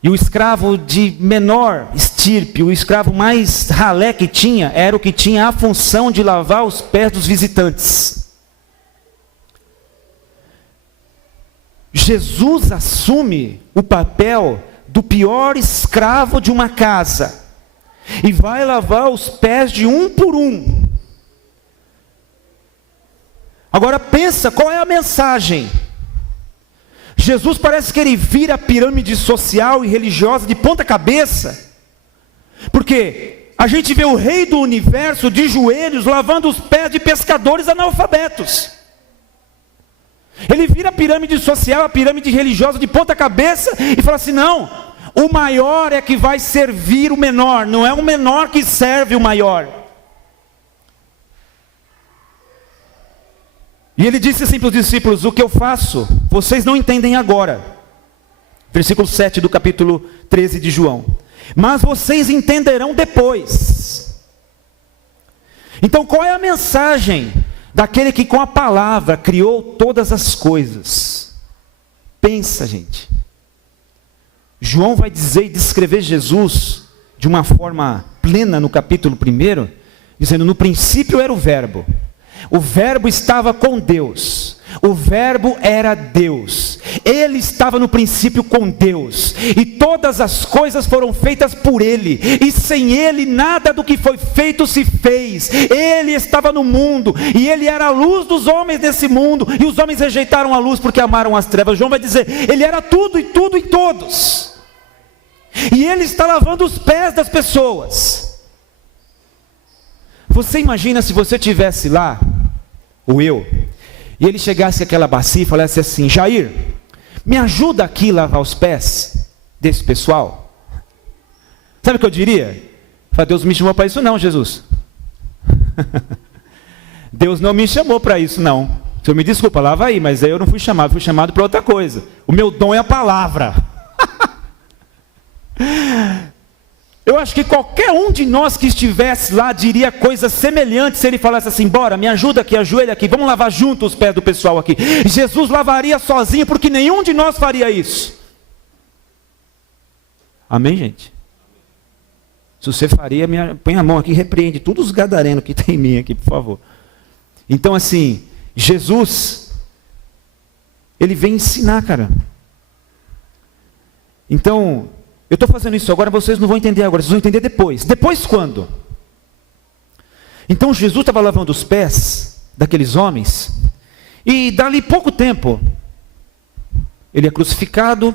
E o escravo de menor estirpe, o escravo mais ralé que tinha, era o que tinha a função de lavar os pés dos visitantes. Jesus assume o papel do pior escravo de uma casa e vai lavar os pés de um por um. Agora pensa, qual é a mensagem? Jesus parece que ele vira a pirâmide social e religiosa de ponta cabeça, porque a gente vê o rei do universo de joelhos lavando os pés de pescadores analfabetos. Ele vira a pirâmide social, a pirâmide religiosa de ponta cabeça e fala assim, não, o maior é que vai servir o menor, não é o menor que serve o maior. E ele disse assim para os discípulos, o que eu faço, vocês não entendem agora. Versículo 7 do capítulo 13 de João. Mas vocês entenderão depois. Então qual é a mensagem daquele que com a palavra criou todas as coisas? Pensa, gente. João vai dizer e descrever Jesus de uma forma plena no capítulo 1, dizendo, no princípio era o verbo. O verbo estava com Deus, o verbo era Deus, ele estava no princípio com Deus, e todas as coisas foram feitas por ele, e sem ele nada do que foi feito se fez. Ele estava no mundo, e ele era a luz dos homens desse mundo, e os homens rejeitaram a luz porque amaram as trevas. João vai dizer, ele era tudo e tudo em todos, e ele está lavando os pés das pessoas. Você imagina se você estivesse lá, ou eu, e ele chegasse àquela bacia e falasse assim, Jair, me ajuda aqui a lavar os pés desse pessoal? Sabe o que eu diria? Deus me chamou para isso não, Jesus. Deus não me chamou para isso não. O senhor me desculpa, lava aí, mas aí eu não fui chamado para outra coisa. O meu dom é a palavra. Eu acho que qualquer um de nós que estivesse lá diria coisa semelhante se ele falasse assim, bora, me ajuda aqui, ajoelha aqui, vamos lavar junto os pés do pessoal aqui. Jesus lavaria sozinho, porque nenhum de nós faria isso. Amém, gente? Se você faria, põe a mão aqui e repreende todos os gadarenos que tem em mim aqui, por favor. Então assim, Jesus, ele vem ensinar, cara. Então, eu estou fazendo isso agora, vocês não vão entender agora, vocês vão entender depois. Depois quando? Então Jesus estava lavando os pés daqueles homens, e dali pouco tempo, ele é crucificado,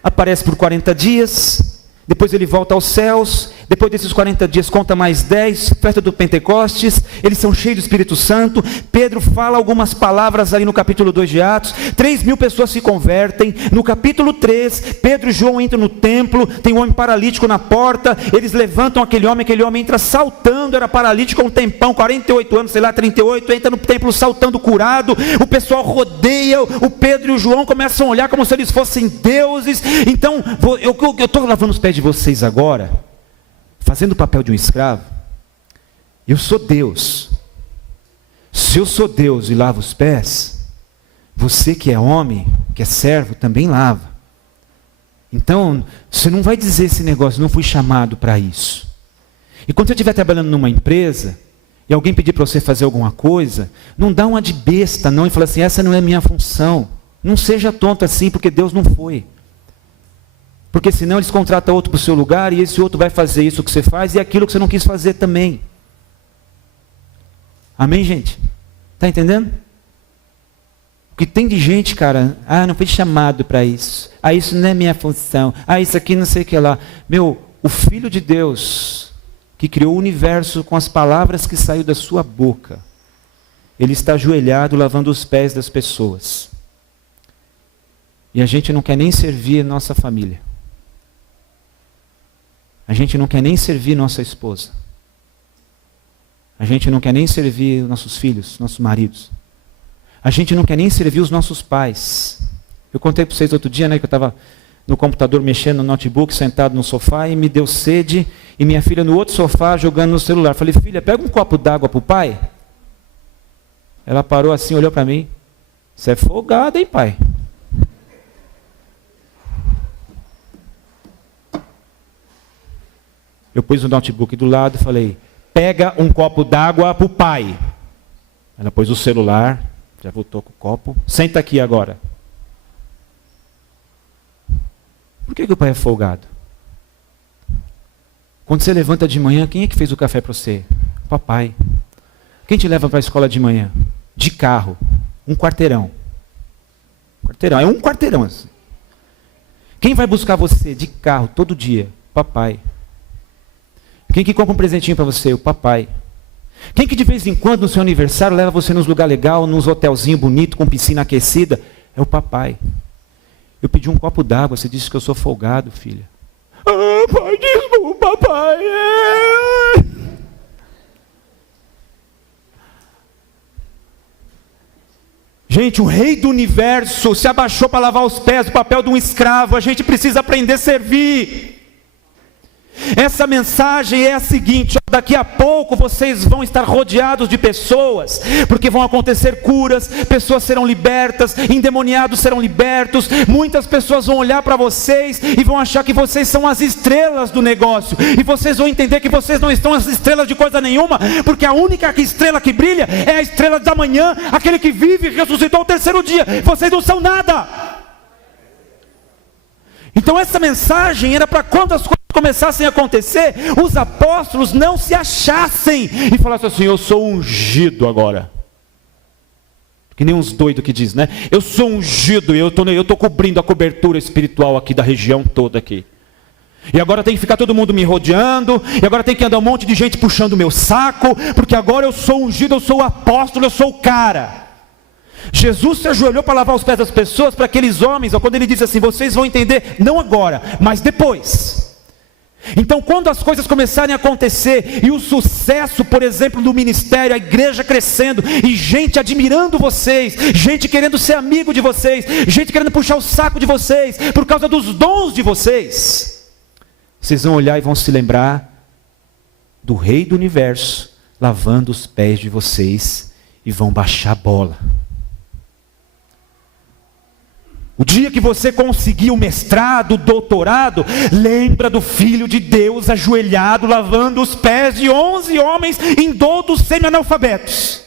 aparece por 40 dias, depois ele volta aos céus, depois desses 40 dias conta mais 10, festa do Pentecostes, eles são cheios do Espírito Santo, Pedro fala algumas palavras ali no capítulo 2 de Atos, 3.000 pessoas se convertem, no capítulo 3, Pedro e João entram no templo, tem um homem paralítico na porta, eles levantam aquele homem entra saltando, era paralítico há um tempão, 48 anos, sei lá, 38, entra no templo saltando curado, o pessoal rodeia, o Pedro e o João começam a olhar como se eles fossem deuses. Então, eu estou lavando os pés de vocês agora, fazendo o papel de um escravo. Eu sou Deus. Se eu sou Deus e lavo os pés, você que é homem, que é servo, também lava. Então, você não vai dizer esse negócio, não fui chamado para isso. E quando você estiver trabalhando numa empresa, e alguém pedir para você fazer alguma coisa, não dá uma de besta não, e fala assim, essa não é minha função. Não seja tonto assim, porque Deus não foi. Porque senão eles contratam outro para o seu lugar, e esse outro vai fazer isso que você faz, e aquilo que você não quis fazer também. Amém, gente? Está entendendo? O que tem de gente, cara, não fui chamado para isso. Isso não é minha função. Isso aqui não sei o que lá. Meu, o Filho de Deus, que criou o universo com as palavras que saiu da sua boca, ele está ajoelhado lavando os pés das pessoas. E a gente não quer nem servir a nossa família. A gente não quer nem servir nossa esposa. A gente não quer nem servir nossos filhos, nossos maridos. A gente não quer nem servir os nossos pais. Eu contei para vocês outro dia, que eu estava no computador mexendo no notebook, sentado no sofá, e me deu sede, e minha filha no outro sofá jogando no celular. Falei, filha, pega um copo d'água para o pai. Ela parou assim, olhou para mim. Você é folgado, hein, pai? Eu pus o notebook do lado e falei, pega um copo d'água para o pai. Ela pôs o celular, já voltou com o copo. Senta aqui agora. Por que o pai é folgado? Quando você levanta de manhã, quem é que fez o café para você? Papai. Quem te leva para a escola de manhã? De carro. Um quarteirão. É um quarteirão assim. Quem vai buscar você de carro todo dia? Papai. Quem que compra um presentinho para você? O papai. Quem que de vez em quando no seu aniversário leva você nos lugares legais, nos hotelzinhos bonitos, com piscina aquecida? É o papai. Eu pedi um copo d'água, você disse que eu sou folgado, filha. Pai, desculpa, pai. Gente, o rei do universo se abaixou para lavar os pés, o papel de um escravo. A gente precisa aprender a servir. Essa mensagem é a seguinte, daqui a pouco vocês vão estar rodeados de pessoas, porque vão acontecer curas, pessoas serão libertas, endemoniados serão libertos, muitas pessoas vão olhar para vocês e vão achar que vocês são as estrelas do negócio, e vocês vão entender que vocês não estão as estrelas de coisa nenhuma, porque a única estrela que brilha é a estrela da manhã, aquele que vive e ressuscitou ao terceiro dia. Vocês não são nada. Então essa mensagem era para quando as coisas começassem a acontecer, os apóstolos não se achassem e falassem assim, eu sou ungido agora. Que nem uns doidos que diz, né? Eu sou ungido e eu estou cobrindo a cobertura espiritual aqui da região toda aqui. E agora tem que ficar todo mundo me rodeando, e agora tem que andar um monte de gente puxando o meu saco, porque agora eu sou ungido, eu sou o apóstolo, eu sou o cara. Jesus se ajoelhou para lavar os pés das pessoas, para aqueles homens, quando ele disse assim, vocês vão entender, não agora, mas depois. Então quando as coisas começarem a acontecer, e o sucesso, por exemplo, do ministério, a igreja crescendo, e gente admirando vocês, gente querendo ser amigo de vocês, gente querendo puxar o saco de vocês, por causa dos dons de vocês, vocês vão olhar e vão se lembrar do Rei do Universo, lavando os pés de vocês, e vão baixar a bola. O dia que você conseguir o mestrado, o doutorado, lembra do Filho de Deus ajoelhado, lavando os pés de 11 homens indoutos semi-analfabetos.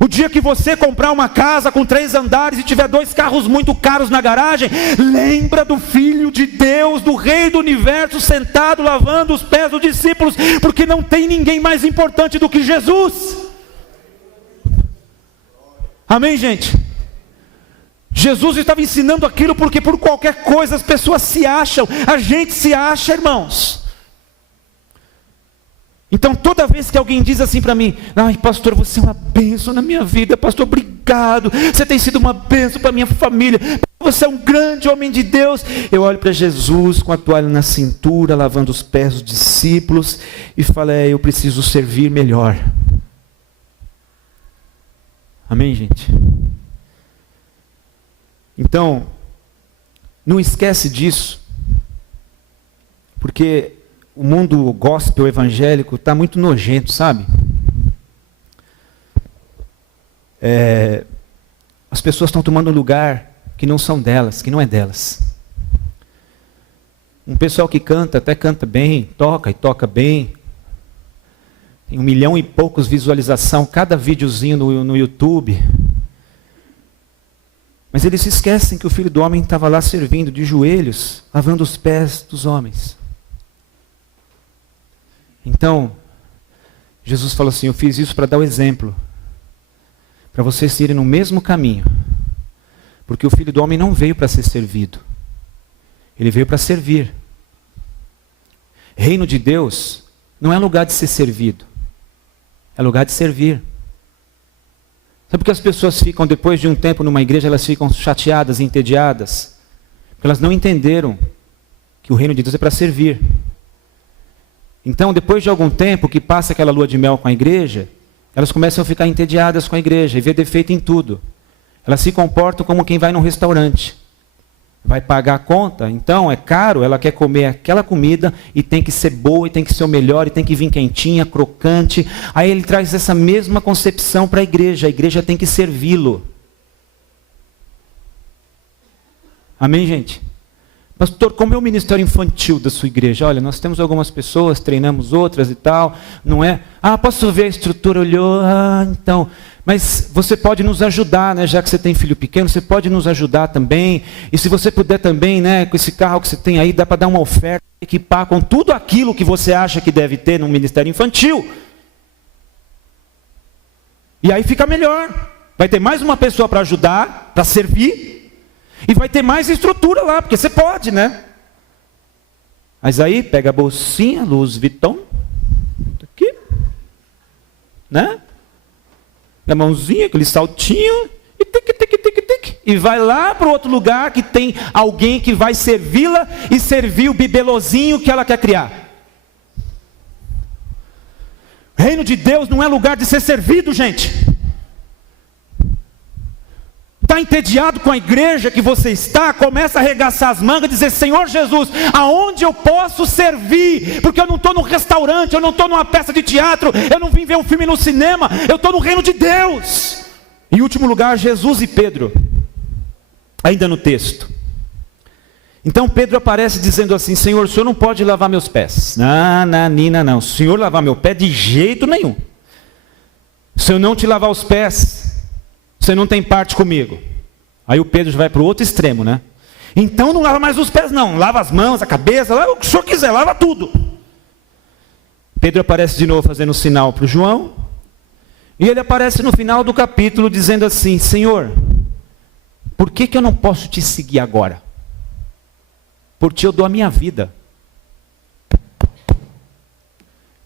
O dia que você comprar uma casa com 3 andares e tiver 2 carros muito caros na garagem, lembra do Filho de Deus, do Rei do Universo, sentado lavando os pés dos discípulos, porque não tem ninguém mais importante do que Jesus. Amém, gente? Jesus estava ensinando aquilo porque por qualquer coisa as pessoas se acham, a gente se acha, irmãos. Então toda vez que alguém diz assim para mim, ai pastor, você é uma bênção na minha vida, pastor, obrigado, você tem sido uma bênção para minha família, você é um grande homem de Deus, eu olho para Jesus com a toalha na cintura, lavando os pés dos discípulos, e falo, eu preciso servir melhor. Amém, gente? Então, não esquece disso, porque o mundo gospel evangélico está muito nojento, sabe? As pessoas estão tomando um lugar que não são delas, que não é delas. Um pessoal que canta, até canta bem, toca e toca bem. Tem 1 milhão e poucos visualizações, cada videozinho no YouTube. Mas eles se esquecem que o Filho do Homem estava lá servindo de joelhos, lavando os pés dos homens. Então, Jesus falou assim, eu fiz isso para dar o exemplo, para vocês irem no mesmo caminho, porque o Filho do Homem não veio para ser servido, ele veio para servir. Reino de Deus não é lugar de ser servido, é lugar de servir. Sabe por que as pessoas ficam, depois de um tempo numa igreja, elas ficam chateadas, entediadas? Porque elas não entenderam que o reino de Deus é para servir. Então, depois de algum tempo que passa aquela lua de mel com a igreja, elas começam a ficar entediadas com a igreja e ver defeito em tudo. Elas se comportam como quem vai num restaurante. Vai pagar a conta, então é caro, ela quer comer aquela comida e tem que ser boa, e tem que ser o melhor, e tem que vir quentinha, crocante. Aí ele traz essa mesma concepção para a igreja tem que servi-lo. Amém, gente? Pastor, como é o ministério infantil da sua igreja? Olha, nós temos algumas pessoas, treinamos outras e tal, não é? Posso ver a estrutura? Olhou, então. Mas você pode nos ajudar, né? Já que você tem filho pequeno, você pode nos ajudar também. E se você puder também, né? Com esse carro que você tem aí, dá para dar uma oferta, equipar com tudo aquilo que você acha que deve ter no ministério infantil. E aí fica melhor. Vai ter mais uma pessoa para ajudar, para servir. E vai ter mais estrutura lá, porque você pode, né? Mas aí pega a bolsinha, Louis Vuitton, aqui, né? Na mãozinha, aquele saltinho, e tic, e vai lá para o outro lugar que tem alguém que vai servi-la e servir o bibelozinho que ela quer criar. O reino de Deus não é lugar de ser servido, gente. Está entediado com a igreja que você está, começa a arregaçar as mangas e dizer, Senhor Jesus, aonde eu posso servir? Porque eu não estou num restaurante, eu não estou numa peça de teatro, eu não vim ver um filme no cinema, eu estou no reino de Deus. Em último lugar, Jesus e Pedro, ainda no texto. Então Pedro aparece dizendo assim, Senhor, o Senhor não pode lavar meus pés. Não, o Senhor lavar meu pé de jeito nenhum. Se eu não te lavar os pés, você não tem parte comigo. Aí o Pedro já vai para o outro extremo, né? Então não lava mais os pés não, lava as mãos, a cabeça, lava o que o senhor quiser, lava tudo. Pedro aparece de novo fazendo sinal para o João. E ele aparece no final do capítulo dizendo assim, Senhor, por que eu não posso te seguir agora? Por ti eu dou a minha vida.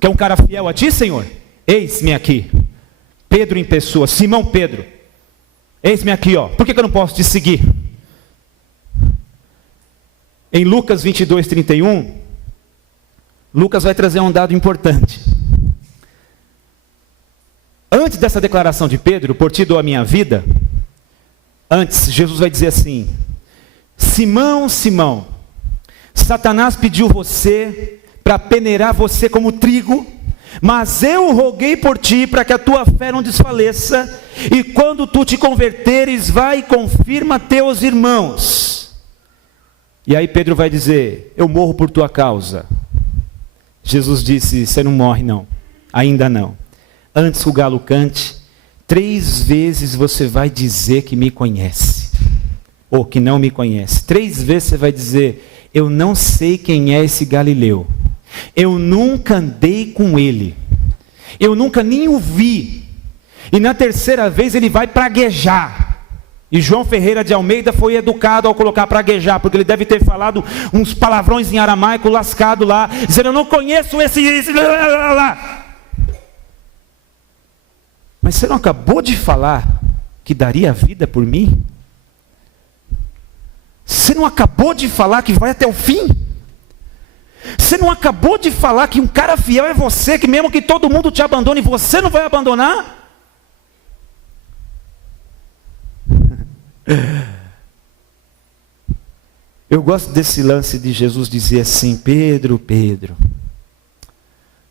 Quer um cara fiel a ti, Senhor? Eis-me aqui. Pedro em pessoa, Simão Pedro. Eis-me aqui, ó. Por que eu não posso te seguir? Em Lucas 22, 31, Lucas vai trazer um dado importante. Antes dessa declaração de Pedro, por ti dou a minha vida, antes, Jesus vai dizer assim, Simão, Simão, Satanás pediu você para peneirar você como trigo, mas eu roguei por ti para que a tua fé não desfaleça, e quando tu te converteres, vai e confirma teus irmãos. E aí Pedro vai dizer, eu morro por tua causa. Jesus disse, você não morre não, ainda não. Antes que o galo cante, 3 vezes você vai dizer que me conhece, ou que não me conhece. 3 vezes você vai dizer, eu não sei quem é esse Galileu. Eu nunca andei com ele. Eu nunca nem o vi. E na 3ª vez ele vai praguejar. E João Ferreira de Almeida foi educado ao colocar praguejar, porque ele deve ter falado uns palavrões em aramaico lascado lá, dizendo: eu não conheço esse lá. Mas você não acabou de falar que daria a vida por mim? Você não acabou de falar que vai até o fim? Você não acabou de falar que um cara fiel é você, que mesmo que todo mundo te abandone, você não vai abandonar? Eu gosto desse lance de Jesus dizer assim: Pedro, Pedro,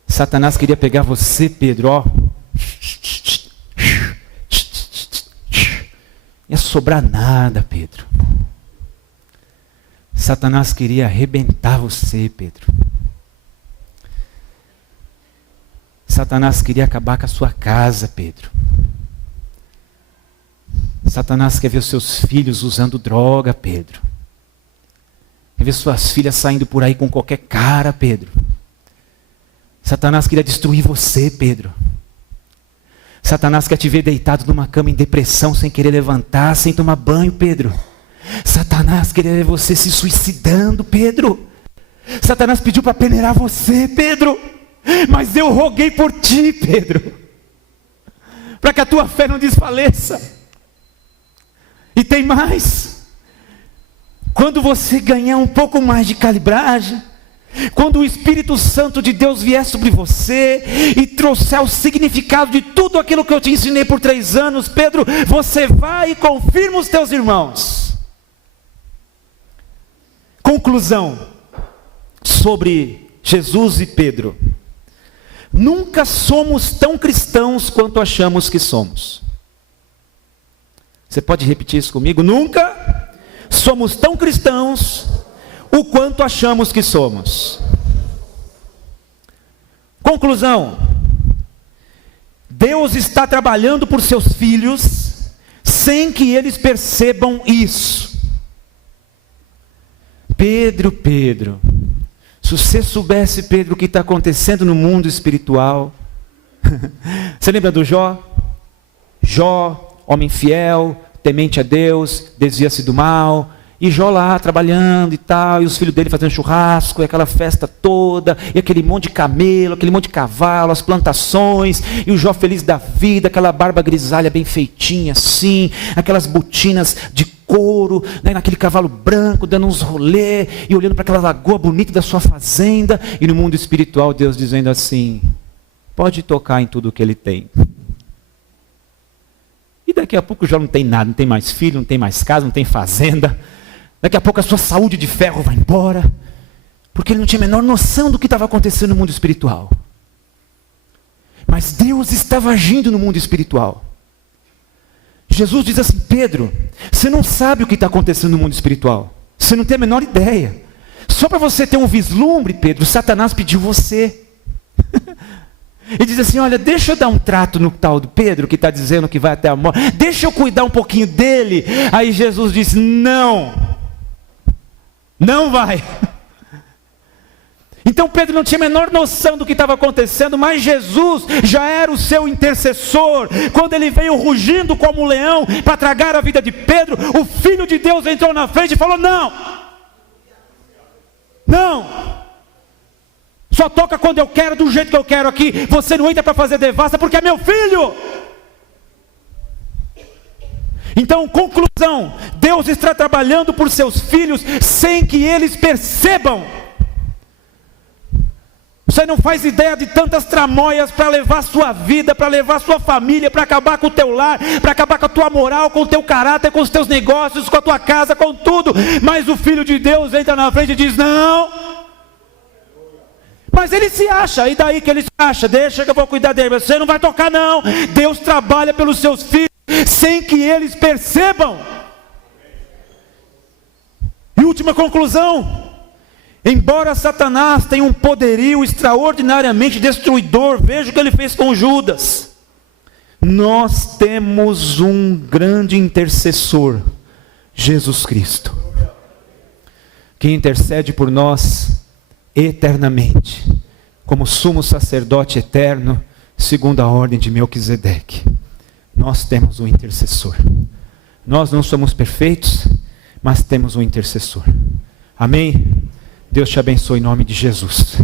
Satanás queria pegar você, Pedro, ó. Não ia sobrar nada, Pedro. Satanás queria arrebentar você, Pedro. Satanás queria acabar com a sua casa, Pedro. Satanás quer ver os seus filhos usando droga, Pedro. Quer ver suas filhas saindo por aí com qualquer cara, Pedro. Satanás queria destruir você, Pedro. Satanás quer te ver deitado numa cama em depressão, sem querer levantar, sem tomar banho, Pedro. Satanás queria ver você se suicidando, Pedro. Satanás pediu para peneirar você, Pedro. Mas eu roguei por ti, Pedro, para que a tua fé não desfaleça. E tem mais. Quando você ganhar um pouco mais de calibragem, quando o Espírito Santo de Deus vier sobre você e trouxer o significado de tudo aquilo que eu te ensinei por 3 anos, Pedro, você vai e confirma os teus irmãos. Conclusão sobre Jesus e Pedro: nunca somos tão cristãos quanto achamos que somos. Você pode repetir isso comigo? Nunca somos tão cristãos o quanto achamos que somos. Conclusão: Deus está trabalhando por seus filhos sem que eles percebam isso. Pedro, Pedro, se você soubesse, Pedro, o que está acontecendo no mundo espiritual. Você lembra do Jó? Jó, homem fiel, temente a Deus, desvia-se do mal. E Jó lá trabalhando e tal, e os filhos dele fazendo churrasco, e aquela festa toda, e aquele monte de camelo, aquele monte de cavalo, as plantações, e o Jó feliz da vida, aquela barba grisalha bem feitinha assim, aquelas botinas de couro, né, naquele cavalo branco, dando uns rolê, e olhando para aquela lagoa bonita da sua fazenda, e no mundo espiritual Deus dizendo assim: pode tocar em tudo que ele tem. E daqui a pouco já não tem nada, não tem mais filho, não tem mais casa, não tem fazenda. Daqui a pouco a sua saúde de ferro vai embora, porque ele não tinha a menor noção do que estava acontecendo no mundo espiritual. Mas Deus estava agindo no mundo espiritual. Jesus diz assim: Pedro, você não sabe o que está acontecendo no mundo espiritual. Você não tem a menor ideia. Só para você ter um vislumbre, Pedro, Satanás pediu você. Ele diz assim: olha, deixa eu dar um trato no tal do Pedro, que está dizendo que vai até a morte. Deixa eu cuidar um pouquinho dele. Aí Jesus disse: não. Não vai. Então Pedro não tinha a menor noção do que estava acontecendo, mas Jesus já era o seu intercessor. Quando ele veio rugindo como um leão para tragar a vida de Pedro, o Filho de Deus entrou na frente e falou: não, não, só toca quando eu quero, do jeito que eu quero aqui. Você não entra para fazer devassa porque é meu filho. Então, conclusão: Deus está trabalhando por seus filhos sem que eles percebam. Você não faz ideia de tantas tramóias para levar sua vida, para levar sua família, para acabar com o teu lar, para acabar com a tua moral, com o teu caráter, com os teus negócios, com a tua casa, com tudo. Mas o Filho de Deus entra na frente e diz: não. Mas ele se acha, e daí que ele se acha? Deixa que eu vou cuidar dele. Você não vai tocar não. Deus trabalha pelos seus filhos sem que eles percebam. E última conclusão: embora Satanás tenha um poderio extraordinariamente destruidor, veja o que ele fez com Judas. Nós temos um grande intercessor, Jesus Cristo, que intercede por nós eternamente, como sumo sacerdote eterno, segundo a ordem de Melquisedeque. Nós temos um intercessor. nós não somos perfeitos, mas temos um intercessor. Amém? Deus te abençoe em nome de Jesus.